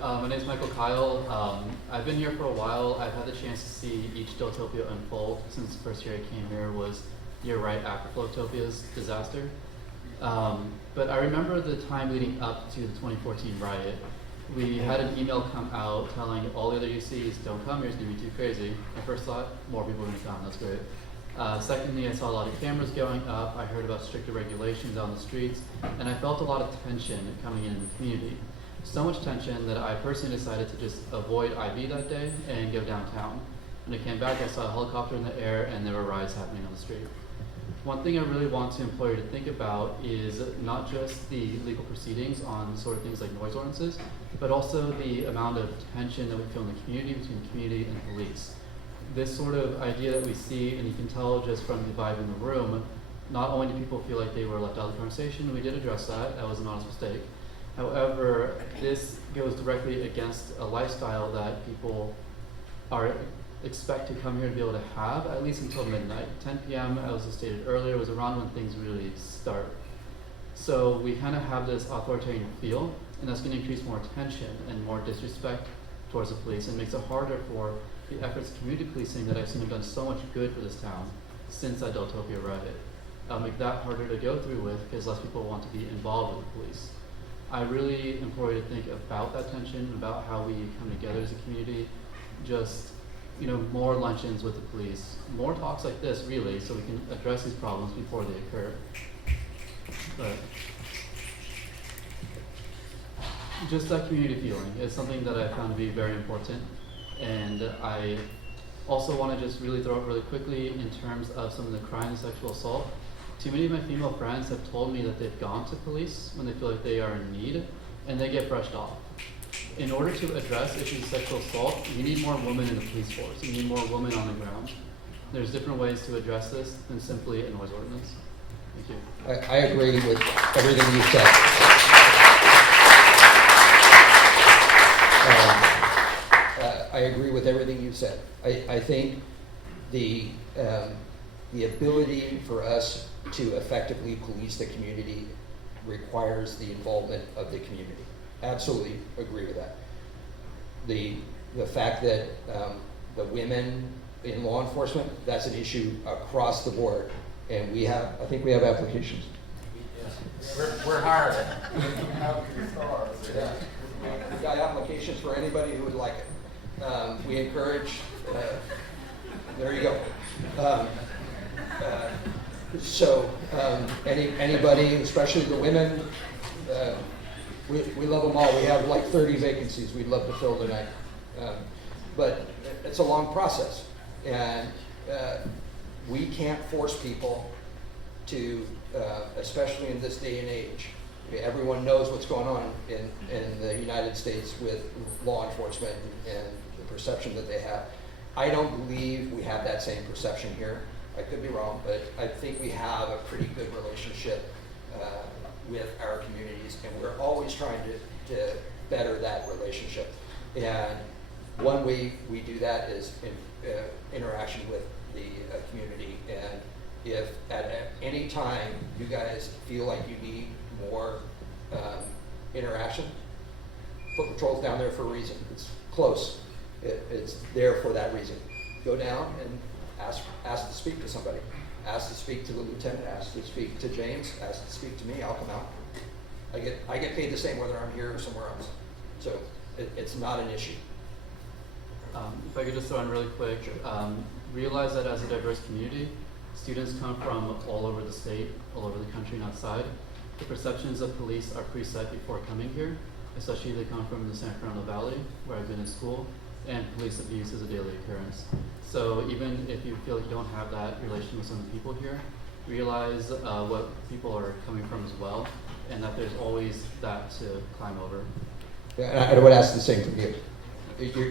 My name is Michael Kyle. I've been here for a while. I've had the chance to see each Deltopia unfold since the first year I came here was year right after Flotopia's disaster. But I remember the time leading up to the 2014 riot. We had an email come out telling all the other UCs, don't come here, it's going to be too crazy. I first thought more people were going to come, that's great. Secondly, I saw a lot of cameras going up, I heard about stricter regulations on the streets, and I felt a lot of tension coming in the community. So much tension that I personally decided to just avoid IB that day and go downtown. When I came back, I saw a helicopter in the air and there were riots happening on the street. One thing I really want to implore you to think about is not just the legal proceedings on sort of things like noise ordinances, but also the amount of tension that we feel in the community between the community and police. This sort of idea that we see, and you can tell just from the vibe in the room, not only do people feel like they were left out of the conversation, we did address that, that was an honest mistake. However, this goes directly against a lifestyle that people expect to come here to be able to have, at least until midnight. 10 p.m., as was stated earlier, was around when things really start. So we kind of have this authoritarian feel, and that's going to increase more tension and more disrespect towards the police, and makes it harder for the efforts of community policing that I've seen have done so much good for this town since that Deltopia riot. That'll make that harder to go through with because less people want to be involved with the police. I really implore you to think about that tension, about how we come together as a community, just more luncheons with the police, more talks like this really, so we can address these problems before they occur. But just that community feeling is something that I found to be very important. And I also want to just really throw it really quickly in terms of some of the crime and sexual assault. Too many of my female friends have told me that they've gone to police when they feel like they are in need, and they get brushed off. In order to address issues of sexual assault, you need more women in the police force. You need more women on the ground. There's different ways to address this than simply a noise ordinance. Thank you. I agree with everything you said. I agree with everything you said. I think the ability for us to effectively police the community requires the involvement of the community. Absolutely agree with that. The fact that the women in law enforcement, that's an issue across the board, and I think we have applications. We're hiring. Yeah. We've got applications for anybody who would like it. We encourage, there you go. Anybody, especially the women, we love them all. We have like 30 vacancies we'd love to fill tonight. But it's a long process. And we can't force people to, especially in this day and age. Everyone knows what's going on in the United States with law enforcement and the perception that they have. I don't believe we have that same perception here. I could be wrong, but I think we have a pretty good relationship with our communities, and we're always trying to better that relationship. And one way we do that is in interaction with the community. And if at any time you guys feel like you need more interaction, Foot Patrol's down there for a reason. It's close. It's there for that reason. Go down and ask to speak to somebody. Ask to speak to the lieutenant. Ask to speak to James. Ask to speak to me. I'll come out. I get paid the same whether I'm here or somewhere else. So it's not an issue. If I could just throw in really quick, realize that as a diverse community, students come from all over the state, all over the country and outside. The perceptions of police are preset before coming here, especially if they come from the San Fernando Valley, where I've been in school, and police abuse is a daily occurrence. So even if you feel like you don't have that relation with some of the people here, realize what people are coming from as well, and that there's always that to climb over. Yeah, and I would ask the same from you.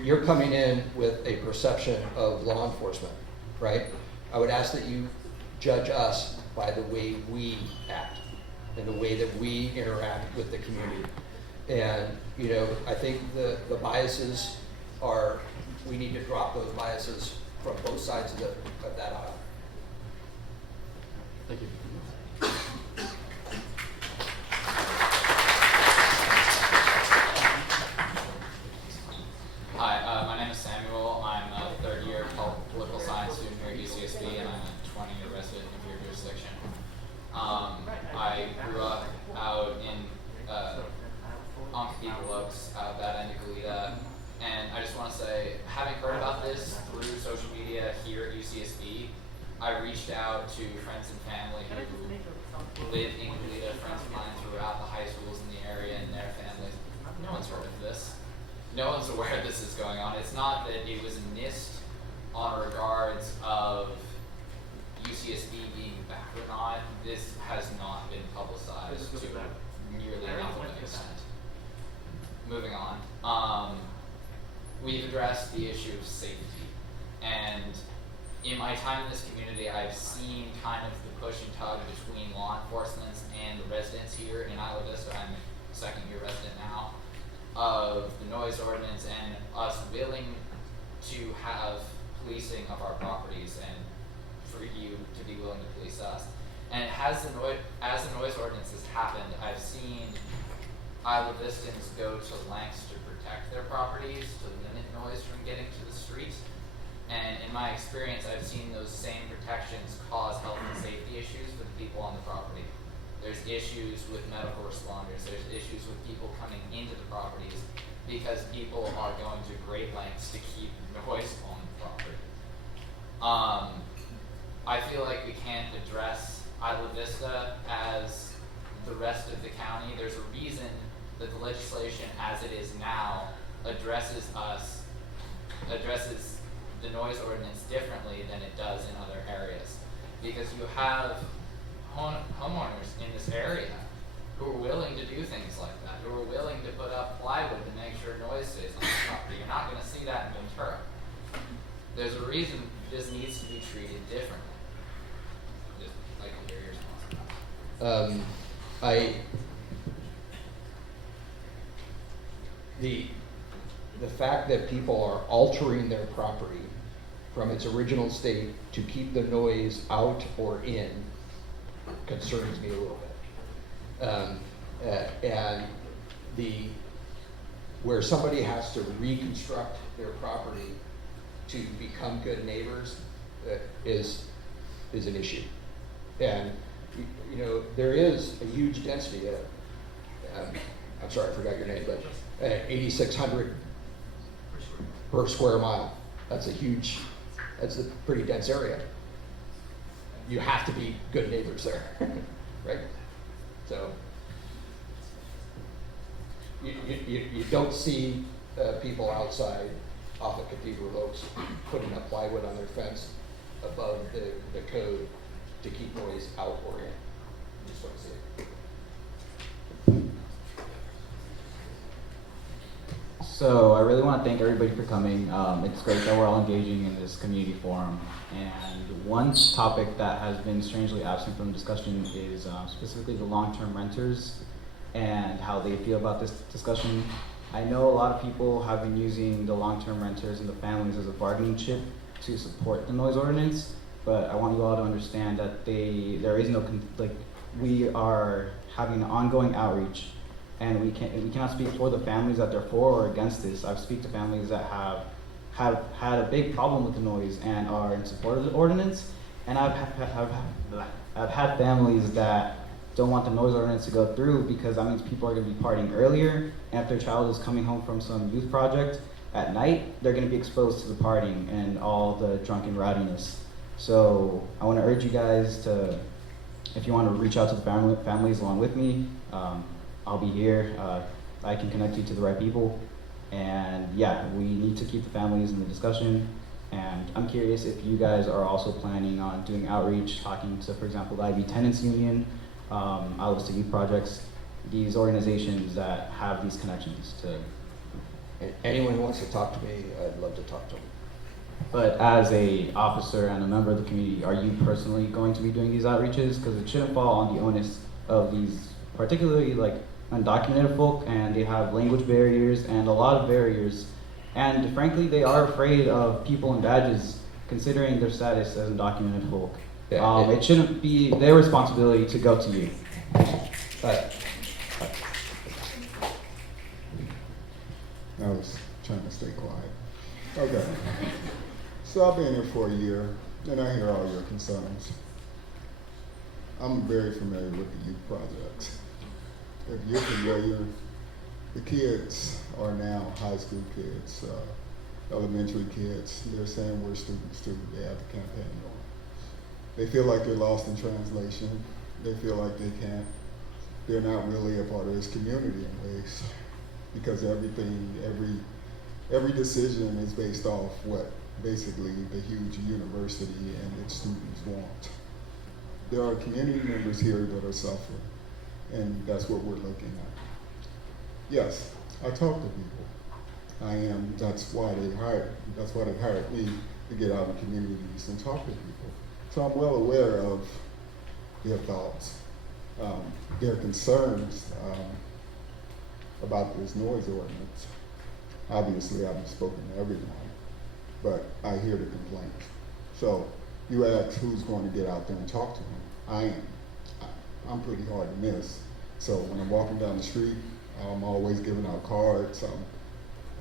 You're coming in with a perception of law enforcement, right? I would ask that you judge us by the way we act and the way that we interact with the community. And, I think the biases we need to drop those biases from both sides of that aisle. Thank you. Hi, my name is Samuel. I'm a third-year political science student here at UCSB, and I'm a 20-year resident of your jurisdiction. I grew up out in on Cathedral Oaks, out that end of Goleta, and I just want to say, having heard about this through social media here at UCSB, I reached out to friends and family who live in Goleta, friends of mine throughout the high schools in the area and their families. No one's heard of this. No one's aware this is going on. It's not that it was a NIST on regards of UCSB being back or not. This has not been publicized to nearly enough of an extent. Moving on. We've addressed the issue of safety. And in my time in this community, I've seen kind of the push and tug between law enforcement and the residents here in Isla Vista. I'm a second-year resident now, of the noise ordinance and us willing to have policing of our properties and for you to be willing to police us. And as the noise ordinance has happened, I've seen Isla Vistans go to lengths to protect their properties, to limit noise from getting to the street. And in my experience, I've seen those same protections cause health and safety issues for the people on the property. There's issues with medical responders. There's issues with people coming into the properties because people are going to great lengths to keep noise on the property. I feel like we can't address Isla Vista as the rest of the county. There's a reason that the legislation as it is now addresses the noise ordinance differently than it does in other areas. Because you have homeowners in this area who are willing to do things like that, who are willing to put up plywood to make sure noise stays on the property. You're not going to see that in Ventura. There's a reason this needs to be treated differently. Just like to hear your response to that. The fact that people are altering their property from its original state to keep the noise out or in concerns me a little bit. And where somebody has to reconstruct their property to become good neighbors is an issue. And you know, there is a huge density of, I'm sorry, I forgot your name, but 8,600 per square mile. That's a pretty dense area. You have to be good neighbors there, right? So you don't see people outside off of Cathedral Oaks putting up plywood on their fence above the code to keep noise out or in. You just don't see it. So I really want to thank everybody for coming. It's great that we're all engaging in this community forum. And one topic that has been strangely absent from discussion is specifically the long-term renters and how they feel about this discussion. I know a lot of people have been using the long-term renters and the families as a bargaining chip to support the noise ordinance, but I want you all to understand that there is no, we are having an ongoing outreach, and we cannot speak for the families that they're for or against this. I've speak to families that have had a big problem with the noise and are in support of the ordinance, and I've had families that don't want the noise ordinance to go through because that means people are going to be partying earlier, and if their child is coming home from some youth project at night, they're going to be exposed to the partying and all the drunken rowdiness. So I want to urge you guys to, if you want to reach out to the families along with me, I'll be here. I can connect you to the right people. And yeah, we need to keep the families in the discussion. And I'm curious if you guys are also planning on doing outreach, talking to, for example, the IB Tenants Union, Isla Vista Youth Projects, these organizations that have these connections to. Anyone who wants to talk to me, I'd love to talk to them. But as a officer and a member of the community, are you personally going to be doing these outreaches? Because it shouldn't fall on the onus of these, particularly like undocumented folk, and they have language barriers and a lot of barriers. And frankly, they are afraid of people in badges considering their status as undocumented folk. Yeah, it shouldn't be their responsibility to go to you. I was trying to stay quiet. Okay. So I've been here for a year, and I hear all your concerns. I'm very familiar with the youth projects. If you're familiar, the kids are now high school kids, elementary kids. They're saying we're students too. They have the campaign on. They feel like they're lost in translation. They feel like they're not really a part of this community in ways, because every decision is based off what basically the huge university and its students want. There are community members here that are suffering, and that's what we're looking at. Yes, I talk to people. That's why they hired me to get out in communities and talk to people. So I'm well aware of their thoughts, their concerns about this noise ordinance. Obviously, I haven't spoken to everyone, but I hear the complaints. So you ask who's going to get out there and talk to them. I am. I'm pretty hard to miss. So when I'm walking down the street, I'm always giving out cards.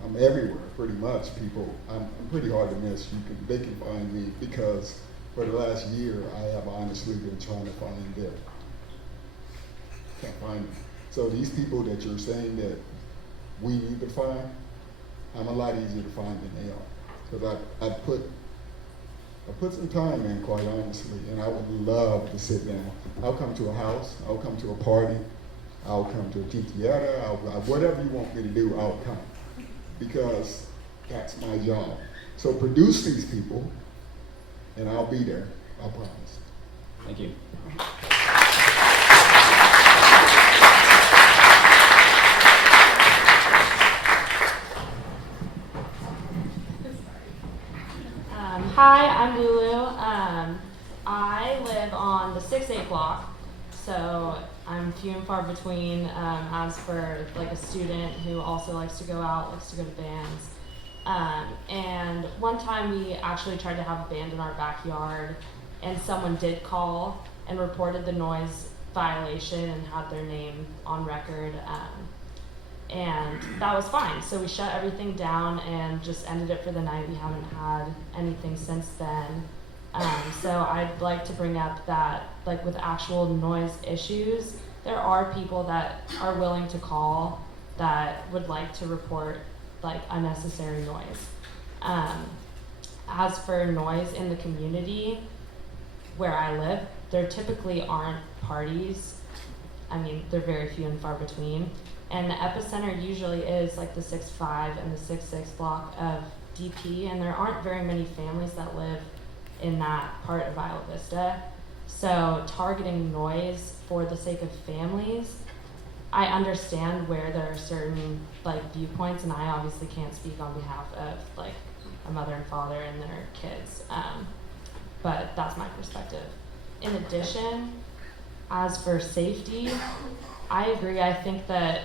I'm everywhere, pretty much. People, I'm pretty hard to miss. They can find me because for the last year, I have honestly been trying to find them. Can't find them. So these people that you're saying that we need to find, I'm a lot easier to find than they are. Because I put some time in, quite honestly, and I would love to sit down. I'll come to a house, I'll come to a party, I'll come to a Titiata, whatever you want me to do, I'll come. Because that's my job. So produce these people, and I'll be there, I promise. Thank you. Hi, I'm Lulu. I live on the 6-8 block, so I'm few and far between as for like a student who also likes to go out, likes to go to bands. And one time we actually tried to have a band in our backyard, and someone did call and reported the noise violation and had their name on record. And that was fine. So we shut everything down and just ended it for the night. We haven't had anything since then. So I'd like to bring up that, like with actual noise issues, there are people that are willing to call that would like to report like unnecessary noise. As for noise in the community where I live, there typically aren't parties. I mean, they're very few and far between. And the epicenter usually is like the 6-5 and the 6-6 block of DP, and there aren't very many families that live in that part of Isla Vista. So targeting noise for the sake of families, I understand where there are certain like viewpoints, and I obviously can't speak on behalf of like a mother and father and their kids, but that's my perspective. In addition, as for safety, I agree. I think that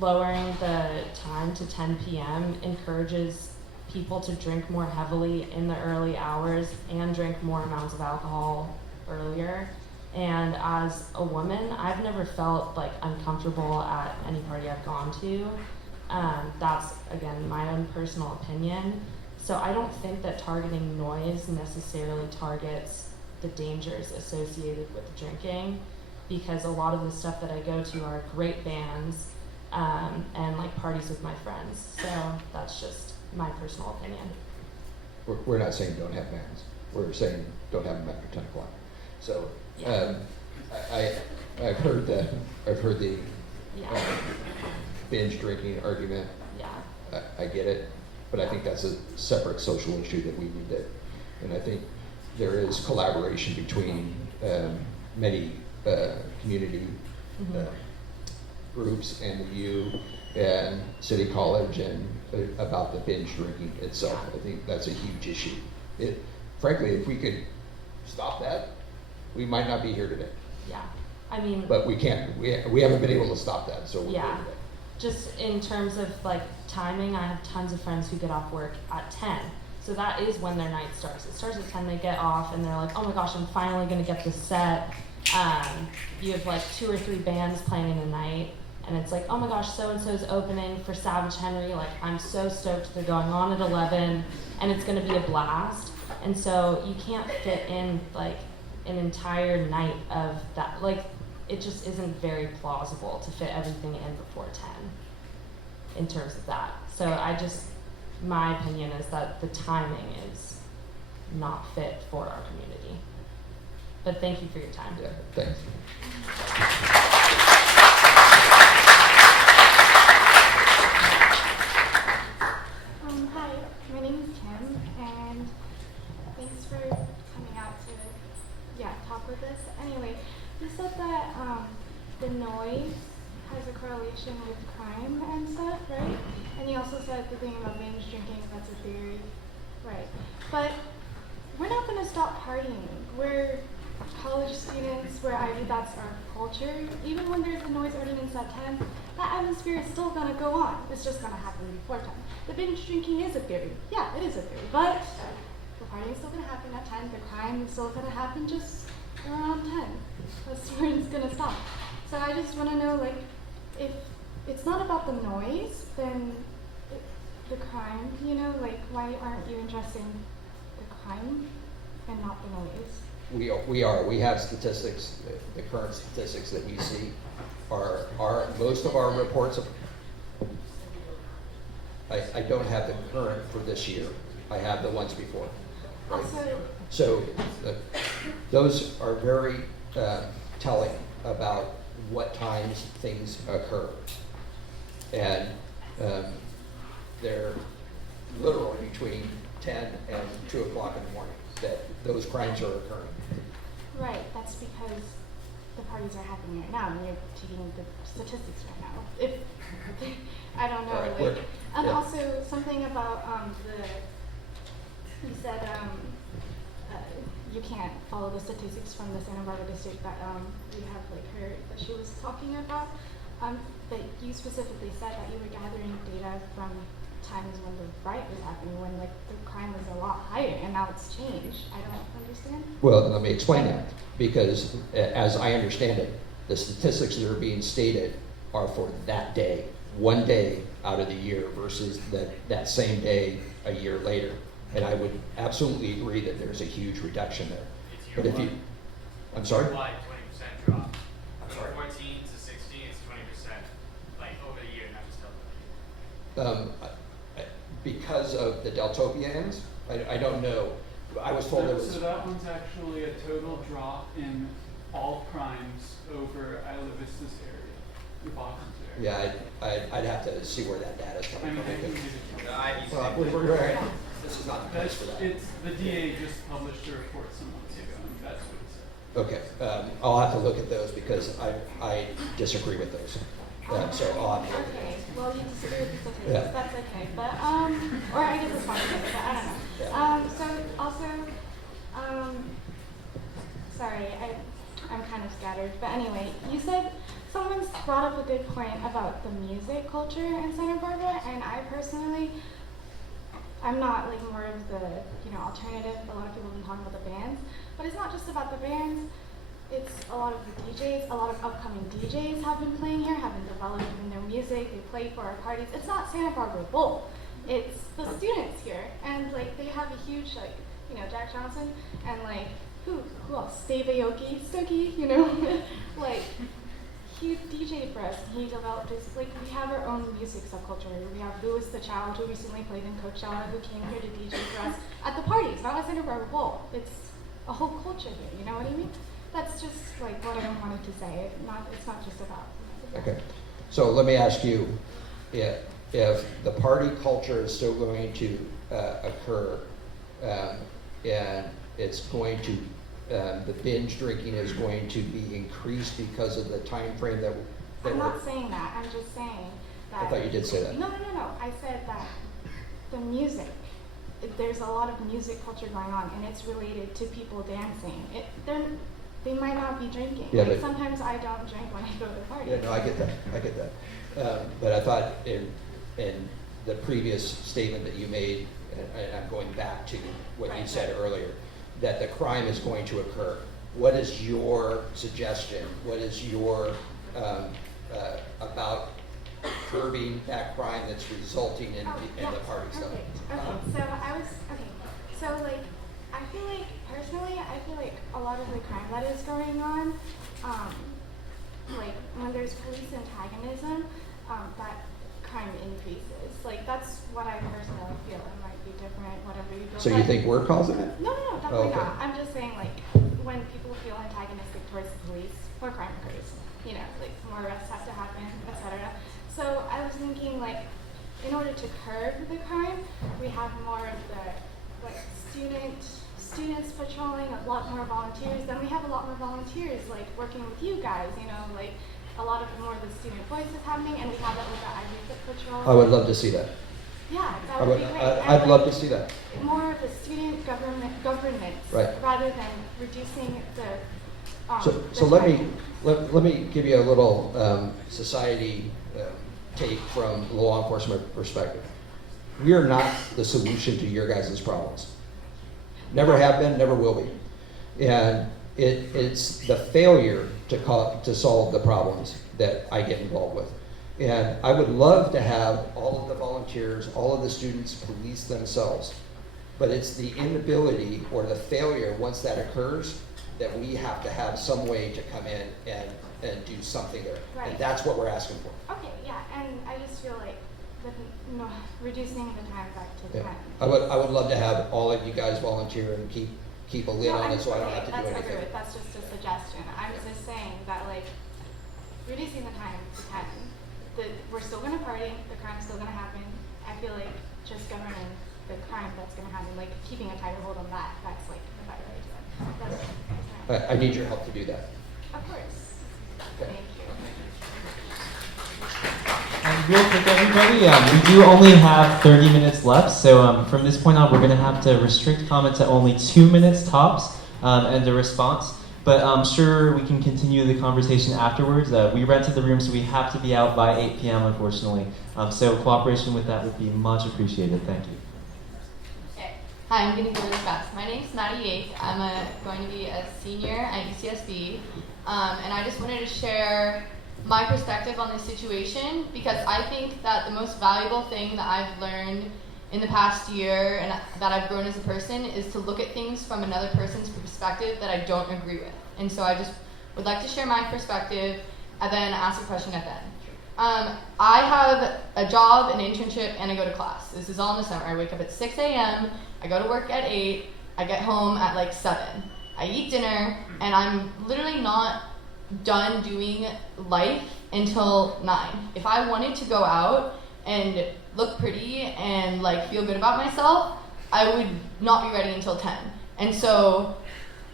lowering the time to 10 p.m. encourages people to drink more heavily in the early hours and drink more amounts of alcohol earlier. And as a woman, I've never felt like uncomfortable at any party I've gone to. That's, again, my own personal opinion. So I don't think that targeting noise necessarily targets the dangers associated with drinking, because a lot of the stuff that I go to are great bands and like parties with my friends. So that's just my personal opinion. We're not saying don't have bands. We're saying don't have them after 10 o'clock. So I've heard the binge drinking argument. Yeah. I get it, but I think that's a separate social issue that we need to, and I think there is collaboration between many community groups and the U and City College and about the binge drinking itself. I think that's a huge issue. Frankly, if we could stop that, we might not be here today. Yeah, I mean. But we can't. We haven't been able to stop that, so we're here today. Just in terms of like timing, I have tons of friends who get off work at 10. So that is when their night starts. It starts at 10, they get off and they're like, oh my gosh, I'm finally gonna get this set. You have like 2 or 3 bands playing in the night, and it's like, oh my gosh, so-and-so's opening for Savage Henry. Like, I'm so stoked they're going on at 11, and it's gonna be a blast. And so you can't fit in like an entire night of that. Like, it just isn't very plausible to fit everything in before 10 in terms of that. So my opinion is that the timing is not fit for our community. But thank you for your time. Yeah, thanks. Hi, my name is Kim, and thanks for coming out to talk with us. Anyway, you said that the noise has a correlation with crime and stuff, right? And you also said the thing about binge drinking, that's a theory, right? But we're not going to stop partying. We're college students, that's our culture. Even when there's a noise ordinance at 10, that atmosphere is still going to go on. It's just going to happen before 10. The binge drinking is a theory. Yeah, it is a theory. But the partying is still going to happen at 10. The crime is still going to happen just around 10. That's where it's going to stop. So I just want to know, like, if it's not about the noise, then the crime, like, why aren't you addressing the crime and not the noise? We are. We have statistics. The current statistics that we see are most of our reports. I don't have the current for this year. I have the ones before. Right? So those are very telling about what times things occur. And they're literally between 10 and 2 o'clock in the morning that those crimes are occurring. Right, that's because the parties are happening right now, and you're taking the statistics right now. If I don't know, All right, like, yeah. also something about you said you can't follow the statistics from the Santa Barbara district that we have like heard that she was talking about. But you specifically said that you were gathering data from times when the riot was happening, when like the crime was a lot higher, and now it's changed. I don't understand. Well, let me explain that, because as I understand it, the statistics that are being stated are for that day, one day out of the year versus that same day a year later. And I would absolutely agree that there's a huge reduction there. But if you, I'm sorry? Like 20% drop. I'm sorry. 14 to 60, it's 20%, like over the year, not just Delta. Because of the Deltopia ends? I don't know. I was told it was. So that one's actually a total drop in all crimes over Isla Vista's area, the Boston's area. Yeah, I'd have to see where that data is coming from. Right. This is not the place for that. It's the DA just published a report some months ago, and that's what it said. Okay, I'll have to look at those because I disagree with those. So I'll have to look at Okay, those. well, you disagree with the statistics, Yeah. that's okay, but, or I guess it's fine, but I don't know. Yeah. So also, sorry, I'm kind of scattered, but anyway, you said, someone's brought up a good point about the music culture in Santa Barbara, and I personally, I'm not like more of the, alternative, a lot of people have been talking about the bands, but it's not just about the bands. It's a lot of the DJs, a lot of upcoming DJs have been playing here, have been developing their music, they play for our parties. It's not Santa Barbara Bowl, it's the students here. And like, they have a huge, like, Jack Johnson, and like, who else? Steve Aoki, Stokey, like, he DJ'd for us, and he developed this, like, we have our own music subculture. We have Louis the Child, who recently played in Coachella, who came here to DJ for us at the parties, not at Santa Barbara Bowl. It's a whole culture here, you know what I mean? That's just like what I wanted to say. It's not just about. Okay, so let me ask you, if the party culture is still going to occur, and it's going to, the binge drinking is going to be increased because of the time frame that I'm not saying that. I'm just saying that. I thought you did say that. No. I said that the music. There's a lot of music culture going on, and it's related to people dancing. They might not be drinking. Yeah, like but sometimes I don't drink when I go to the party. Yeah, no, I get that. But I thought in the previous statement that you made, and I'm going back to what you said earlier, that the crime is going to occur. What is your suggestion? What is your about curbing that crime that's resulting in the party stuff? So like, I feel like personally, a lot of the crime that is going on, like when there's police antagonism, that crime increases. Like that's what I personally feel. It might be different, whatever you feel. So you think we're causing it? No, definitely okay. not. I'm just saying like when people feel antagonistic towards the police, more crime occurs. Like more arrests have to happen, etc. So I was thinking like, in order to curb the crime, we have more of the like students patrolling, a lot more volunteers. Then we have a lot more volunteers like working with you guys. Like a lot of more of the student voice is happening, and we have that with the Ivy patrol. I would love to see that. Yeah, that would be great. I'd love to see that. More of the student governance, right, rather than reducing the. So let me give you a little society take from the law enforcement perspective. We are not the solution to your guys' problems. Never have been, never will be. And it's the failure to solve the problems that I get involved with. And I would love to have all of the volunteers, all of the students police themselves. But it's the inability or the failure once that occurs that we have to have some way to come in and do something there. Right. And that's what we're asking for. Okay, yeah, and I just feel like reducing the time back to 10. I would love to have all of you guys volunteer and keep a lid on it so I don't have to do anything. That's just a suggestion. I'm just saying that like reducing the time to 10. We're still going to party, the crime's still going to happen. I feel like just governing the crime that's going to happen, like keeping a tighter hold on that's like the better way to do it. I need your help to do that. Of course. Okay. Thank you. Real quick, everybody, we do only have 30 minutes left, so from this point on, we're going to have to restrict comment to only 2 minutes tops and a response. But I'm sure we can continue the conversation afterwards. We rented the room, so we have to be out by 8 p.m., unfortunately. So cooperation with that would be much appreciated. Thank you. Okay. Hi, I'm going to go really fast. My name's Maddie Yake. I'm going to be a senior at UCSB, and I just wanted to share my perspective on this situation because I think that the most valuable thing that I've learned in the past year and that I've grown as a person is to look at things from another person's perspective that I don't agree with. And so I just would like to share my perspective and then ask a question at the end. I have a job, an internship, and I go to class. This is all in the summer. I wake up at 6 a.m., I go to work at 8, I get home at like 7. I eat dinner, and I'm literally not done doing life until 9. If I wanted to go out and look pretty and like feel good about myself, I would not be ready until 10. And so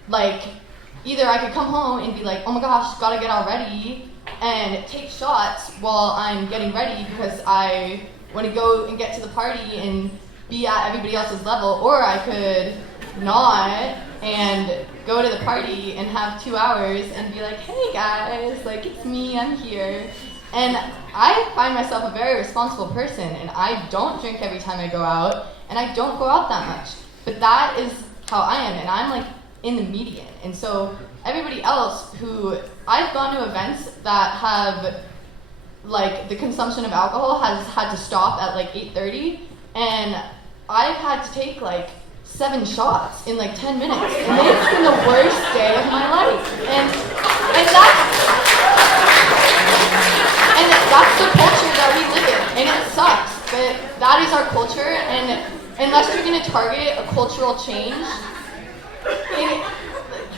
like either I could come home and be like, oh my gosh, gotta get all ready and take shots while I'm getting ready because I want to go and get to the party and be at everybody else's level, or I could not and go to the party and have 2 hours and be like, hey guys, like it's me, I'm here. And I find myself a very responsible person, and I don't drink every time I go out, and I don't go out that much. But that is how I am, and I'm like in the median. And so everybody else who, I've gone to events that have like the consumption of alcohol has had to stop at like 8:30, and I've had to take like 7 shots in like 10 minutes, and it's been the worst day of my life. And that's the culture that we live in, and it sucks, but that is our culture, and unless you're going to target a cultural change,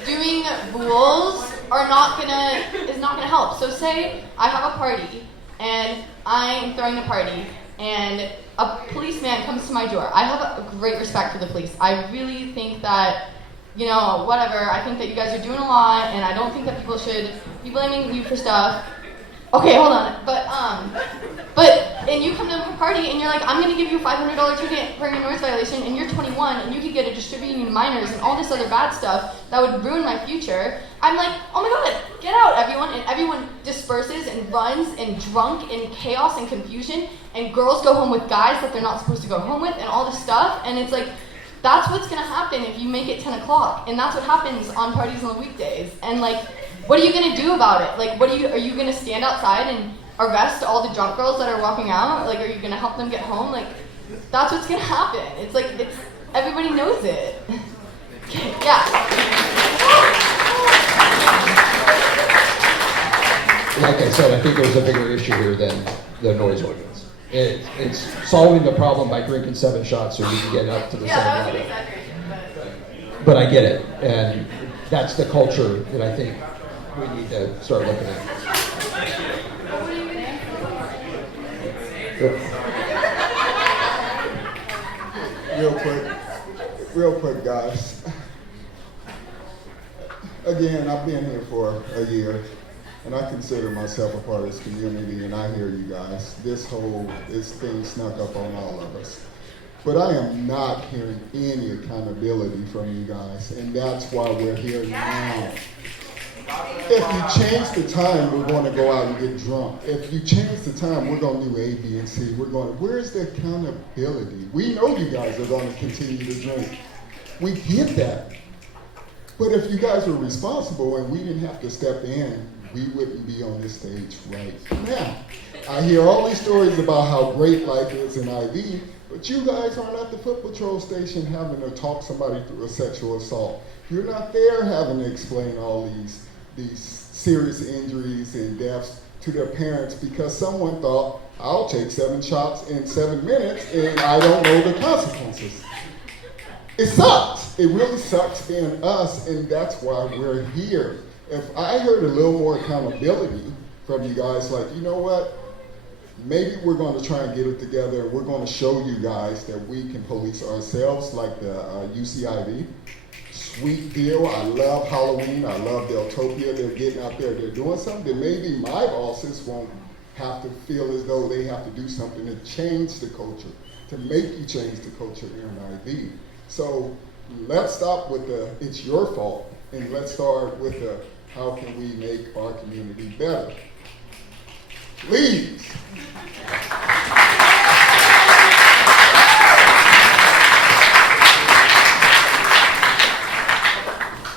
doing rules is not gonna help. So say I have a party, and I'm throwing a party, and a policeman comes to my door. I have a great respect for the police. I really think that, you know, whatever, I think that you guys are doing a lot, and I don't think that people should be blaming you for stuff. Okay, hold on. And you come to a party and you're like, I'm gonna give you a $500 ticket for your noise violation, and you're 21 and you could get a distributing minors and all this other bad stuff that would ruin my future. I'm like, oh my god, get out, everyone. And everyone disperses and runs and drunk in chaos and confusion, and girls go home with guys that they're not supposed to go home with and all this stuff. And it's like, that's what's gonna happen if you make it 10 o'clock. And that's what happens on parties on the weekdays. And like, what are you gonna do about it? Like, are you gonna stand outside and arrest all the drunk girls that are walking out? Like, are you gonna help them get home? Like, that's what's gonna happen. It's like, everybody knows it. Okay, yeah. Like I said, I think there's a bigger issue here than the noise ordinance. It's solving the problem by drinking 7 shots so you can get up to the same level. But I get it, and that's the culture that I think we need to start looking at. Real quick, guys. Again, I've been here for a year, and I consider myself a part of this community, and I hear you guys. This thing snuck up on all of us. But I am not hearing any accountability from you guys, and that's why we're here now. If you change the time, we're going to go out and get drunk. If you change the time, we're going to do A, B, and C. Where's the accountability? We know you guys are going to continue to drink. We get that. But if you guys were responsible and we didn't have to step in, we wouldn't be on this stage right now. I hear all these stories about how great life is in IV, but you guys aren't at the foot patrol station having to talk somebody through a sexual assault. You're not there having to explain all these serious injuries and deaths to their parents because someone thought, I'll take 7 shots in 7 minutes and I don't know the consequences. It sucks. It really sucks being us, and that's why we're here. If I heard a little more accountability from you guys, like, you know what? Maybe we're going to try and get it together. We're going to show you guys that we can police ourselves, like the UCIV. Sweet deal. I love Halloween. I love Deltopia. They're getting out there. They're doing something. Then maybe my bosses won't have to feel as though they have to do something to change the culture, to make you change the culture in IV. So let's stop with the it's your fault, and let's start with the how can we make our community better. Please.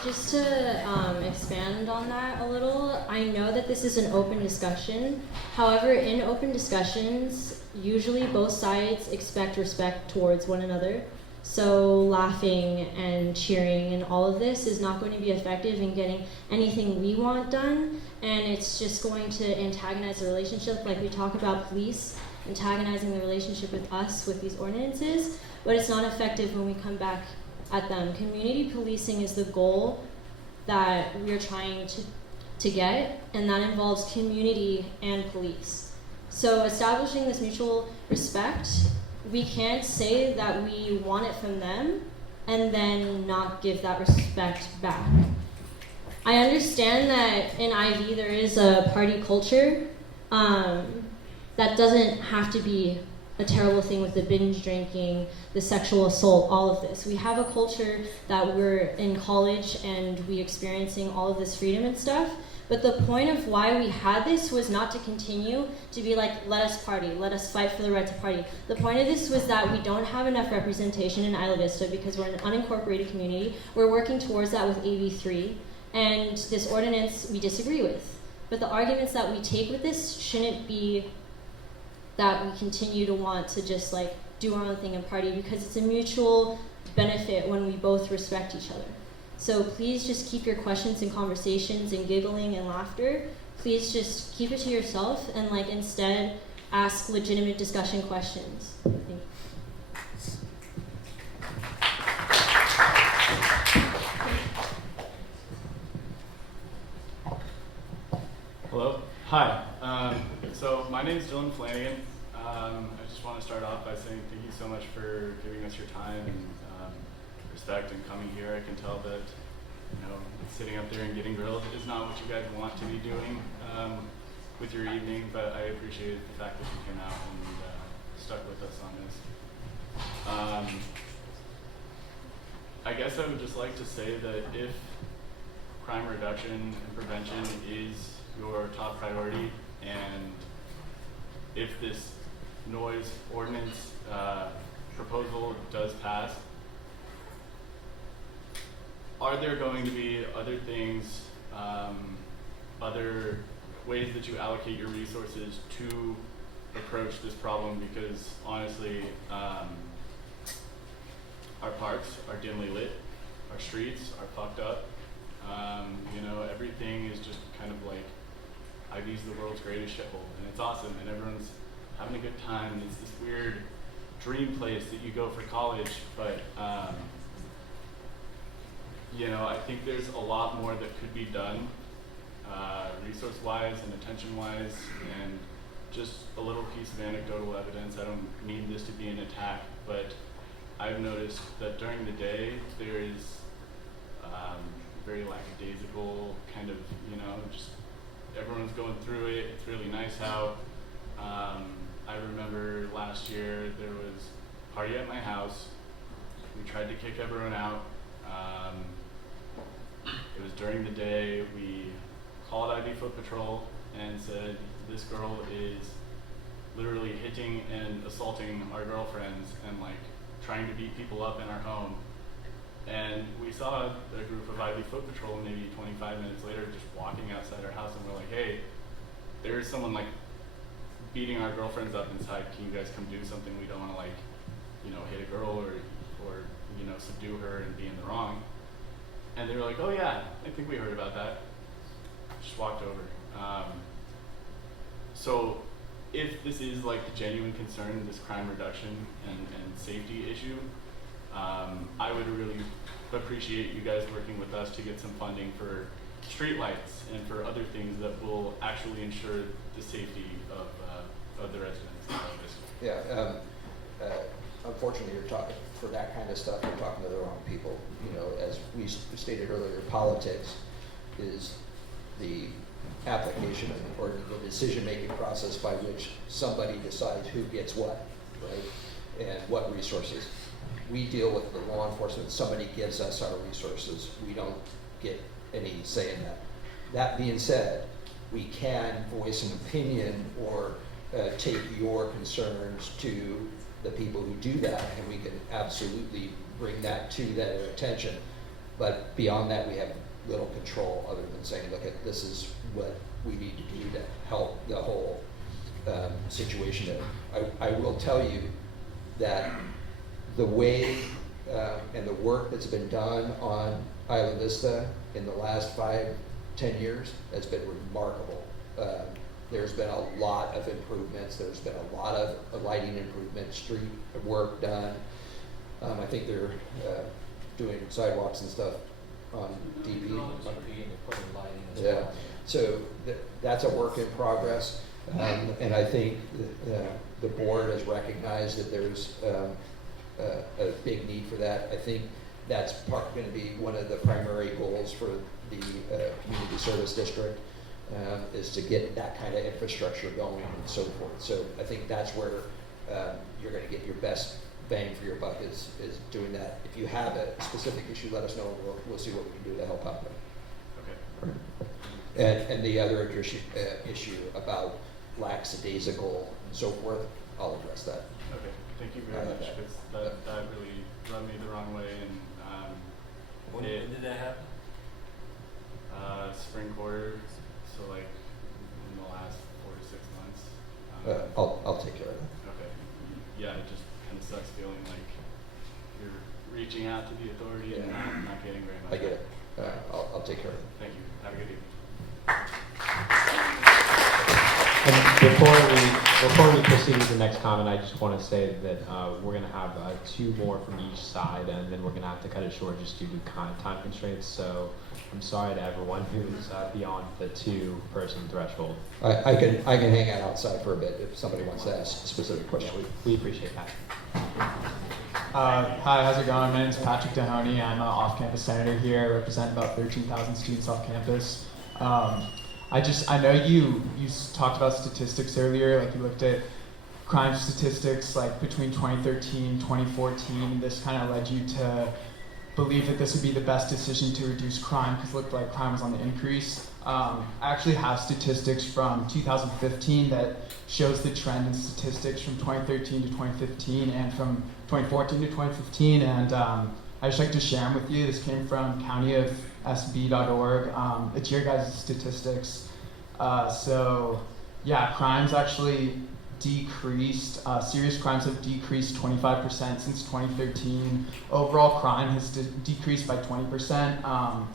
Just to expand on that a little, I know that this is an open discussion. However, in open discussions, usually both sides expect respect towards one another. So laughing and cheering and all of this is not going to be effective in getting anything we want done, and it's just going to antagonize the relationship, like we talk about police antagonizing the relationship with us with these ordinances, but it's not effective when we come back at them. Community policing is the goal that we're trying to get, and that involves community and police. So establishing this mutual respect, we can't say that we want it from them and then not give that respect back. I understand that in IV there is a party culture. That doesn't have to be a terrible thing with the binge drinking, the sexual assault, all of this. We have a culture that we're in college and we experiencing all of this freedom and stuff. But the point of why we had this was not to continue to be like, let us party, let us fight for the right to party. The point of this was that we don't have enough representation in Isla Vista because we're an unincorporated community. We're working towards that with AB3. And this ordinance we disagree with. But the arguments that we take with this shouldn't be that we continue to want to just like do our own thing and party, because it's a mutual benefit when we both respect each other. So please just keep your questions and conversations and giggling and laughter. Please just keep it to yourself and like instead ask legitimate discussion questions. Thank you. Hello. Hi. So my name is Dylan Flanagan. I just want to start off by saying thank you so much for giving us your time and respect and coming here. I can tell that, you know, sitting up there and getting grilled is not what you guys want to be doing with your evening, but I appreciate the fact that you came out and stuck with us on this. I guess I would just like to say that if crime reduction and prevention is your top priority, and if this noise ordinance proposal does pass, are there going to be other things, other ways that you allocate your resources to approach this problem? Because honestly, our parks are dimly lit, our streets are fucked up, you know, everything is just kind of like, IV's the world's greatest shithole, and it's awesome, and everyone's having a good time, and it's this weird dream place that you go for college, but you know, I think there's a lot more that could be done, resource-wise and attention-wise, and just a little piece of anecdotal evidence. I don't mean this to be an attack, but I've noticed that during the day there is very lackadaisical kind of, you know, just everyone's going through it. It's really nice out. I remember last year there was a party at my house. We tried to kick everyone out. It was during the day. We called IV Foot Patrol and said, this girl is literally hitting and assaulting our girlfriends and like trying to beat people up in our home. And we saw a group of IV Foot Patrol maybe 25 minutes later just walking outside our house, and we're like, hey, there's someone like beating our girlfriends up inside. Can you guys come do something? We don't want to like, you know, hit a girl or you know, subdue her and be in the wrong. And they were like, oh yeah, I think we heard about that. Just walked over. So if this is like the genuine concern, this crime reduction and safety issue, I would really appreciate you guys working with us to get some funding for streetlights and for other things that will actually ensure the safety of the residents in Isla Vista? Yeah, unfortunately, you're talking, for that kind of stuff, you're talking to the wrong people. You know, as we stated earlier, politics is the application of, or the decision-making process by which somebody decides who gets what, right, and what resources. We deal with the law enforcement. Somebody gives us our resources. We don't get any say in that. That being said, we can voice an opinion or take your concerns to the people who do that, and we can absolutely bring that to their attention. But beyond that, we have little control other than saying, look, this is what we need to do to help the whole situation. I will tell you that the way and the work that's been done on Isla Vista in the last 5-10 years has been remarkable. There's been a lot of improvements. There's been a lot of lighting improvements, street work done. I think they're doing sidewalks and stuff on DP. Yeah, so that's a work in progress. And I think the board has recognized that there's a big need for that. I think that's going to be one of the primary goals for the community service district, is to get that kind of infrastructure going and so forth. So I think that's where you're going to get your best bang for your buck, is doing that. If you have a specific issue, let us know. We'll see what we can do to help out there. Okay. And the other issue about lackadaisical and so forth, I'll address that. Okay, thank you very much, because that really rubbed me the wrong way. And when did that happen? Spring quarter, so like in the last 4 to 6 months. I'll take care of that. Okay. Yeah, it just kind of sucks feeling like you're reaching out to the authority and not getting very much. I get it. I'll take care of it. Thank you. Have a good evening. And before we proceed with the next comment, I just want to say that we're going to have 2 more from each side, and then we're going to have to cut it short just due to time constraints. So I'm sorry to everyone who's beyond the 2-person threshold. I can hang out outside for a bit if somebody wants to ask a specific question. We appreciate that. Hi, how's it going? My name is Patrick Dahoney. I'm an off-campus senator here. I represent about 13,000 students off campus. I know you talked about statistics earlier, like you looked at crime statistics like between 2013 and 2014, and this kind of led you to believe that this would be the best decision to reduce crime because it looked like crime was on the increase. I actually have statistics from 2015 that shows the trend in statistics from 2013 to 2015 and from 2014 to 2015, and I'd just like to share them with you. This came from countyofsb.org. It's your guys' statistics. So yeah, crimes actually decreased. Serious crimes have decreased 25% since 2013. Overall crime has decreased by 20%.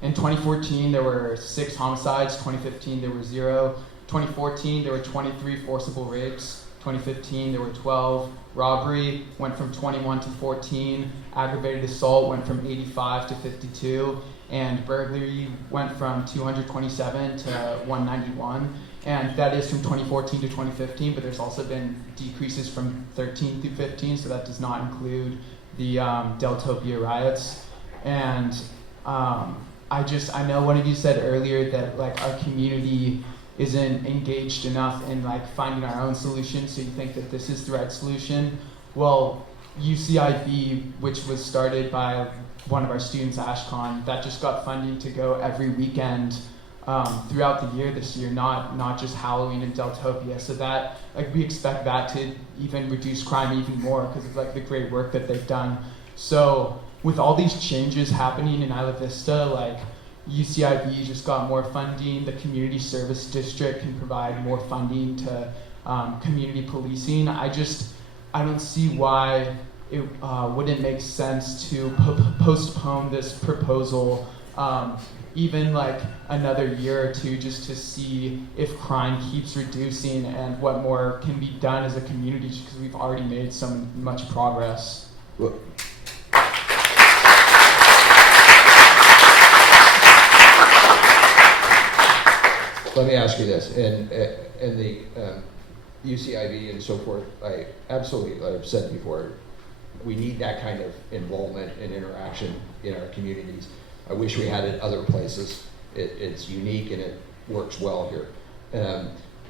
In 2014, there were 6 homicides. 2015, there were 0. 2014, there were 23 forcible rapes. 2015, there were 12. Robbery went from 21 to 14. Aggravated assault went from 85 to 52. And burglary went from 227 to 191. And that is from 2014 to 2015, but there's also been decreases from 13 through 15, so that does not include the Deltopia riots. And I know one of you said earlier that like our community isn't engaged enough in like finding our own solution, so you think that this is the right solution. Well, UCIB, which was started by one of our students, Ashcon, that just got funding to go every weekend throughout the year this year, not just Halloween and Deltopia. So that, like, we expect that to even reduce crime even more because of like the great work that they've done. So with all these changes happening in Isla Vista, like UCIB just got more funding, the community service district can provide more funding to community policing. I don't see why it wouldn't make sense to postpone this proposal even like another year or 2 just to see if crime keeps reducing and what more can be done as a community, just because we've already made so much progress. Well, let me ask you this, and the UCIV and so forth, I absolutely, like I've said before, we need that kind of involvement and interaction in our communities. I wish we had it other places. It's unique and it works well here.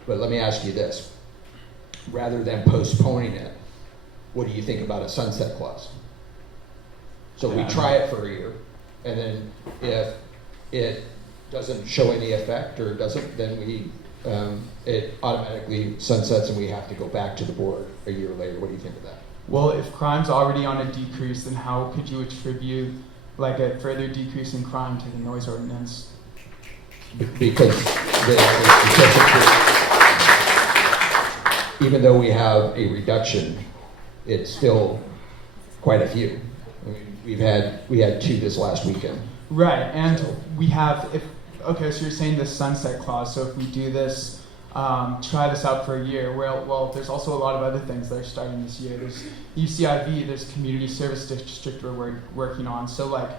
But let me ask you this. Rather than postponing it, what do you think about a sunset clause? So we try it for a year, and then if it doesn't show any effect or doesn't, then it automatically sunsets and we have to go back to the board a year later. What do you think of that? Well, if crime's already on a decrease, then how could you attribute like a further decrease in crime to the noise ordinance? Because even though we have a reduction, it's still quite a few. I mean, we had 2 this last weekend. Right, and we have, okay, so you're saying the sunset clause, so if we do this, try this out for a year, well, there's also a lot of other things that are starting this year. There's UCIV, there's community service district we're working on, so like,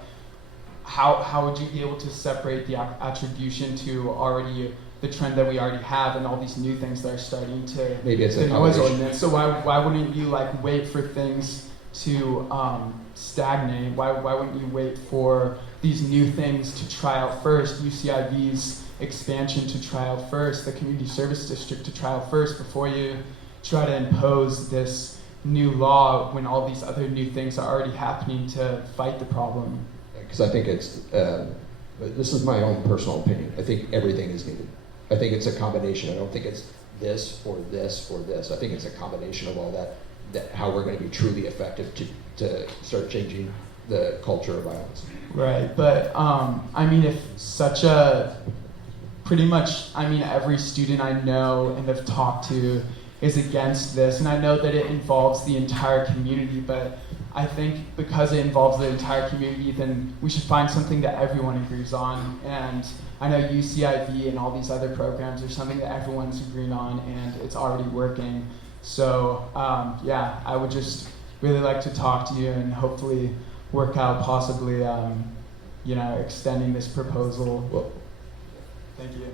how would you be able to separate the attribution to already the trend that we already have and all these new things that are starting to maybe it's the a noise combination. ordinance? So why wouldn't you like wait for things to stagnate? Why wouldn't you wait for these new things to try out first? UCIV's expansion to try out first, the community service district to try out first before you try to impose this new law when all these other new things are already happening to fight the problem. Because I think it's, this is my own personal opinion. I think everything is needed. I think it's a combination. I don't think it's this or this or this. I think it's a combination of all that how we're going to be truly effective to start changing the culture of violence. Right, but I mean, if pretty much, I mean, every student I know and have talked to is against this, and I know that it involves the entire community, but I think because it involves the entire community, then we should find something that everyone agrees on. And I know UCIV and all these other programs are something that everyone's agreeing on, and it's already working. So yeah, I would just really like to talk to you and hopefully work out possibly, extending this proposal. Well, thank you.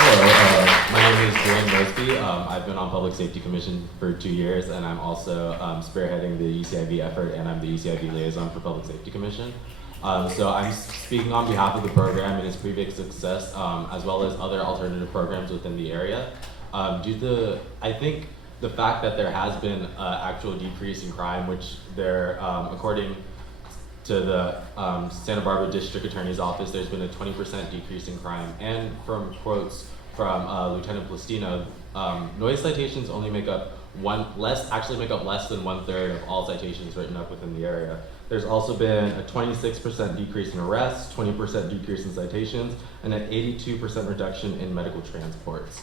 Hello, my name is Dylan Mosby. I've been on Public Safety Commission for 2 years, and I'm also spearheading the UCIV effort, and I'm the UCIV liaison for Public Safety Commission. So I'm speaking on behalf of the program and its previous success, as well as other alternative programs within the area. Due to, I think, the fact that there has been an actual decrease in crime, which there, according to the Santa Barbara District Attorney's Office, there's been a 20% decrease in crime. And from quotes from Lieutenant Plastino, noise citations only make up less than 1/3 of all citations written up within the area. There's also been a 26% decrease in arrests, 20% decrease in citations, and an 82% reduction in medical transports.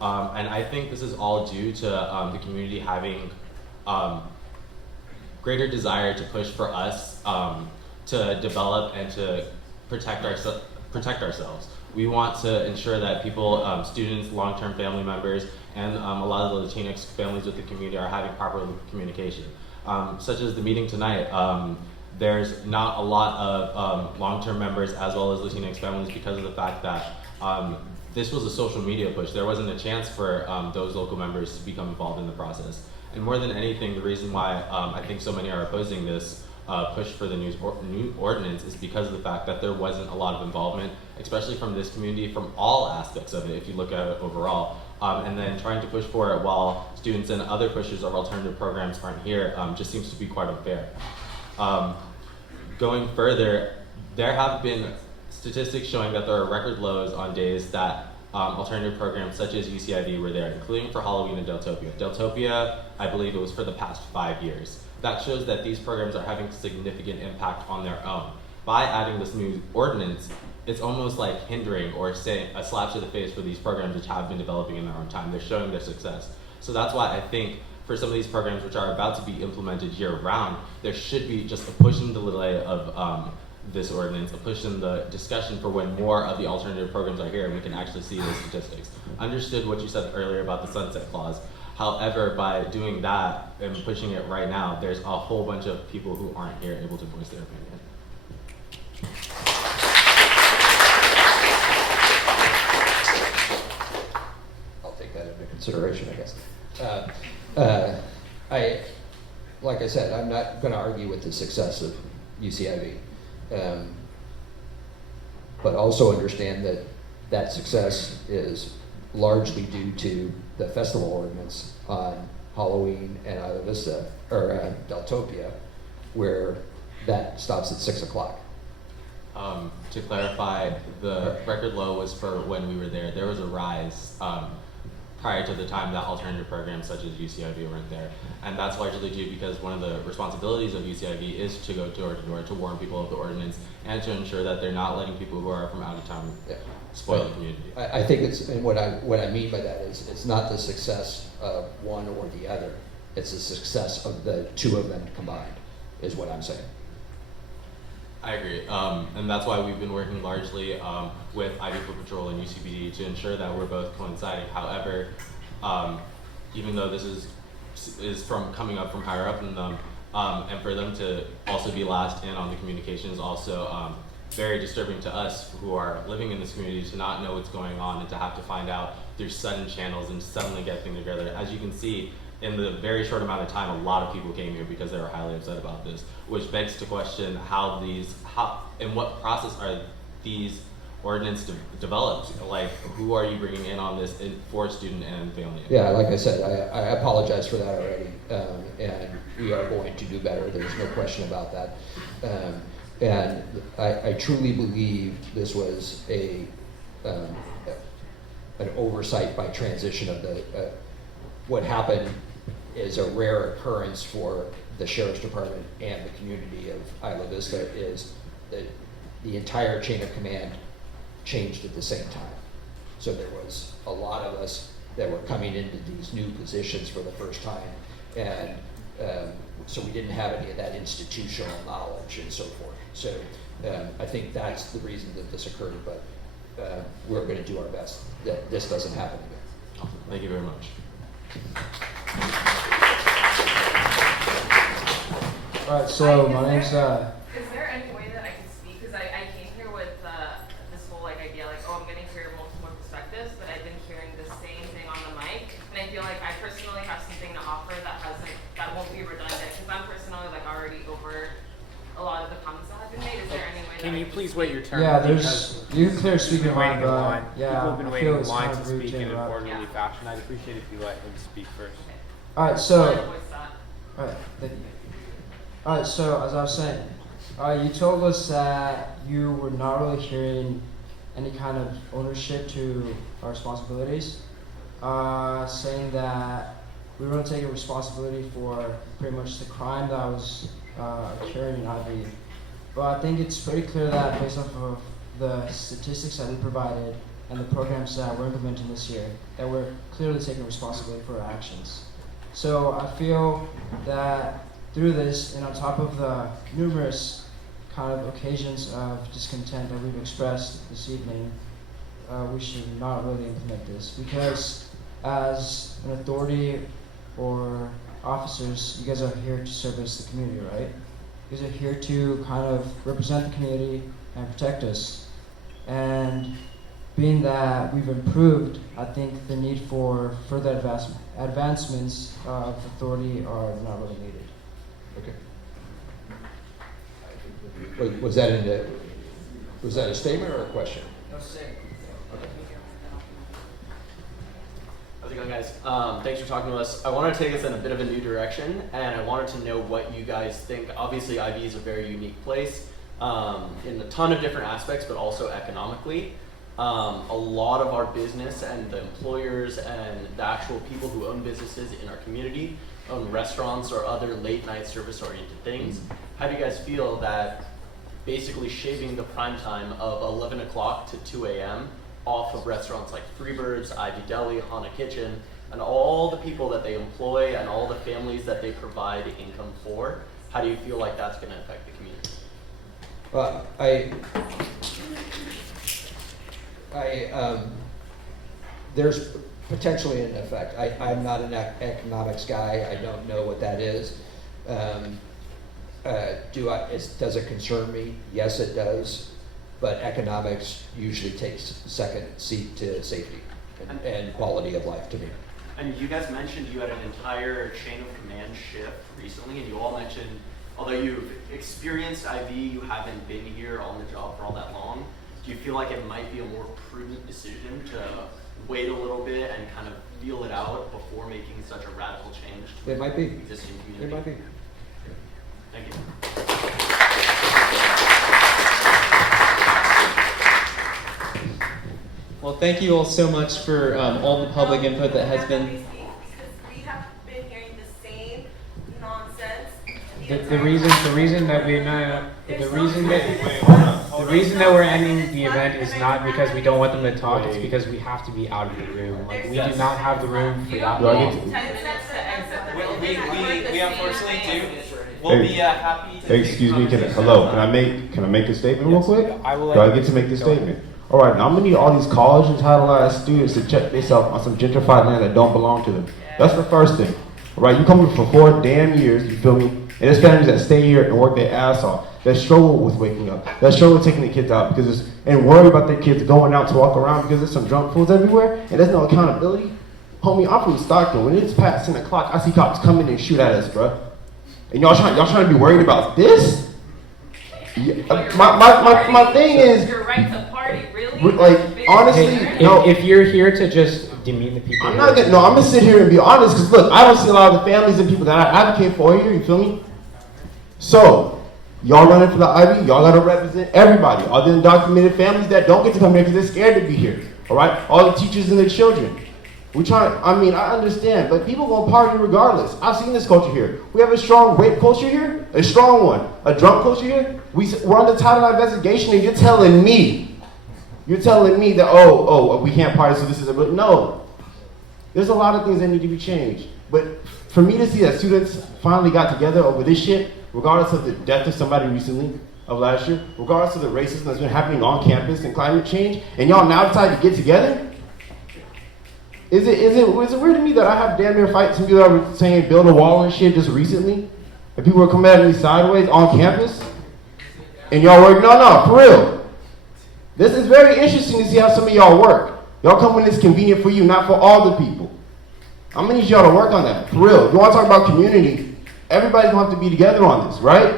And I think this is all due to the community having greater desire to push for us to develop and to protect ourselves. We want to ensure that people, students, long-term family members, and a lot of the Latinx families with the community are having proper communication. Such as the meeting tonight, there's not a lot of long-term members as well as Latinx families because of the fact that this was a social media push. There wasn't a chance for those local members to become involved in the process. And more than anything, the reason why I think so many are opposing this push for the new ordinance is because of the fact that there wasn't a lot of involvement, especially from this community, from all aspects of it, if you look at it overall. And then trying to push for it while students and other pushers of alternative programs aren't here just seems to be quite unfair. Going further, there have been statistics showing that there are record lows on days that alternative programs such as UCIV were there, including for Halloween and Deltopia. Deltopia, I believe it was for the past 5 years. That shows that these programs are having significant impact on their own. By adding this new ordinance, it's almost like hindering or saying a slap to the face for these programs which have been developing in their own time. They're showing their success. So that's why I think for some of these programs which are about to be implemented year round, there should be just a push in the delay of this ordinance, a push in the discussion for when more of the alternative programs are here and we can actually see those statistics. Understood what you said earlier about the sunset clause. However, by doing that and pushing it right now, there's a whole bunch of people who aren't here able to voice their opinion. consideration, I guess. Like I said, I'm not going to argue with the success of UCIV, but also understand that that success is largely due to the festival ordinance on Halloween and Isla Vista, or Deltopia, where that stops at 6 o'clock. To clarify, the record low was for when we were there. There was a rise prior to the time that alternative programs such as UCIV weren't there. And that's largely due because one of the responsibilities of UCIV is to go door to door to warn people of the ordinance and to ensure that they're not letting people who are from out of town spoil the community. I think it's, and what I mean by that is it's not the success of one or the other. It's the success of the two of them combined, is what I'm saying. I agree, and that's why we've been working largely with ID Foot Patrol and UCPD to ensure that we're both coinciding. However, even though this is from coming up from higher up in them, and for them to also be last in on the communication is also very disturbing to us who are living in this community to not know what's going on and to have to find out through sudden channels and suddenly get things together. As you can see, in the very short amount of time, a lot of people came here because they were highly upset about this, which begs to question how in what process are these ordinances developed? Like, who are you bringing in on this for student and family? Yeah, like I said, I apologize for that already, and we are going to do better. There's no question about that. And I truly believe this was an oversight by transition of the. What happened is a rare occurrence for the Sheriff's Department and the community of Isla Vista is that the entire chain of command changed at the same time. So there was a lot of us that were coming into these new positions for the first time, and so we didn't have any of that institutional knowledge and so forth. So I think that's the reason that this occurred, but we're going to do our best that this doesn't happen again. Awesome. Thank you very much. Alright, so my name's Is there any way that I can speak? Because I came here with this whole idea, oh, I'm getting to hear multiple perspectives, but I've been hearing the same thing on the mic, and I feel like I personally have something to offer that won't be redundant, because I'm personally already over a lot of the comments that have been made. Is there any way Can you please wait your turn? Yeah, you can clear speaking waiting in line. Yeah, People have been I waiting feel in it's line kind to of rude speak in an interrupt. orderly fashion. I'd appreciate if you let him speak first. Alright, so alright, thank you. Alright, so as I was saying, you told us that you were not really hearing any kind of ownership to our responsibilities, saying that we were taking responsibility for pretty much the crime that was occurring in IV. But I think it's pretty clear that based off of the statistics that we provided and the programs that we're implementing this year, that we're clearly taking responsibility for our actions. So I feel that through this, and on top of the numerous kind of occasions of discontent that we've expressed this evening, we should not really implement this, because as an authority or officers, you guys are here to service the community, right? You guys are here to kind of represent the community and protect us. And being that we've improved, I think the need for further advancements of authority are not really needed. Okay. Was that a statement or a question? No statement. How's it going, guys? Thanks for talking to us. I want to take us in a bit of a new direction, and I wanted to know what you guys think. Obviously, IV is a very unique place in a ton of different aspects, but also economically. A lot of our business and the employers and the actual people who own businesses in our community own restaurants or other late night service oriented things. How do you guys feel that basically shaving the prime time of 11 o'clock to 2 a.m. off of restaurants like Freebirds, Ivy Deli, Hana Kitchen, and all the people that they employ and all the families that they provide income for, how do you feel like that's going to affect the community? There's potentially an effect. I'm not an economics guy. I don't know what that is. Does it concern me? Yes, it does. But economics usually takes second seat to safety and quality of life to me. and you guys mentioned you had an entire chain of command shift recently, and you all mentioned, although you've experienced IV, you haven't been here on the job for all that long. Do you feel like it might be a more prudent decision to wait a little bit and kind of feel it out before making such a radical change to It might be. the existing community? It might be. Thank you. Well, thank you all so much for all the public input that has been. We have been hearing the same nonsense. The reason that we're ending the event is not because we don't want them to talk. It's because we have to be out of the room. Like, we do not have the room for that long. We unfortunately do. We'll be happy to. Excuse me, can I make a statement real quick? Do I get to make this statement? All right, now I'm gonna need all these college entitledized students to check themselves on some gentrified land that don't belong to them. That's the first thing. All right, you come here for 4 damn years, you feel me? And there's families that stay here and work their ass off, that struggle with waking up, that struggle with taking the kids out and worry about their kids going out to walk around because there's some drunk fools everywhere and there's no accountability. Homie, I'm from Stockton. When it's past 10 o'clock, I see cops come in and shoot at us, bro. And y'all trying to be worried about this? Yeah, my thing is, your right to party, really? like, honestly, no. If you're here to just demean the people, I'm gonna sit here and be honest, because look, I don't see a lot of the families and people that I advocate for here, you feel me? So, y'all running for the Ivy, y'all gotta represent everybody, all the undocumented families that don't get to come here because they're scared to be here, all right? All the teachers and the children. I understand, but people gonna party regardless. I've seen this culture here. We have a strong rape culture here, a strong one. A drunk culture here. We're under Title IX investigation, and you're telling me that, we can't party, so this is no. There's a lot of things that need to be changed. But for me to see that students finally got together over this shit, regardless of the death of somebody recently, of last year, regardless of the racism that's been happening on campus and climate change, and y'all now decide to get together? Is it weird to me that I have damn near fights and people that were saying build a wall and shit just recently? And people were coming at me sideways on campus? And y'all work? No, for real. This is very interesting to see how some of y'all work. Y'all come when it's convenient for you, not for all the people. I'm gonna need y'all to work on that, for real. If you wanna talk about community, everybody's gonna have to be together on this, right?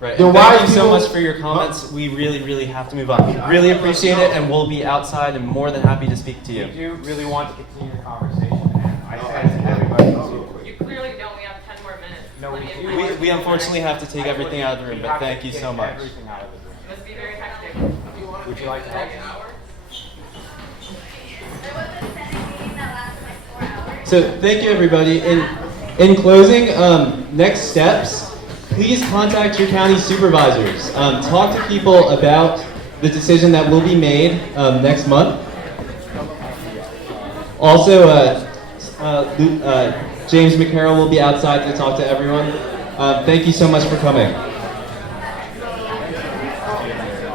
Right. Then Thank you so much for your comments. We really have to move on. We really appreciate it, and we'll be outside and more than happy to speak to you. We do really want to continue the conversation, and I said to everybody. You clearly don't. We have 10 more minutes. We unfortunately have to take everything out of the room, but thank you so much. Everything out of the room. It must be very hectic. Would you like to help? So thank you, everybody. In closing, next steps. Please contact your county supervisors. Talk to people about the decision that will be made next month. Also, James McKarrell will be outside to talk to everyone. Thank you so much for coming.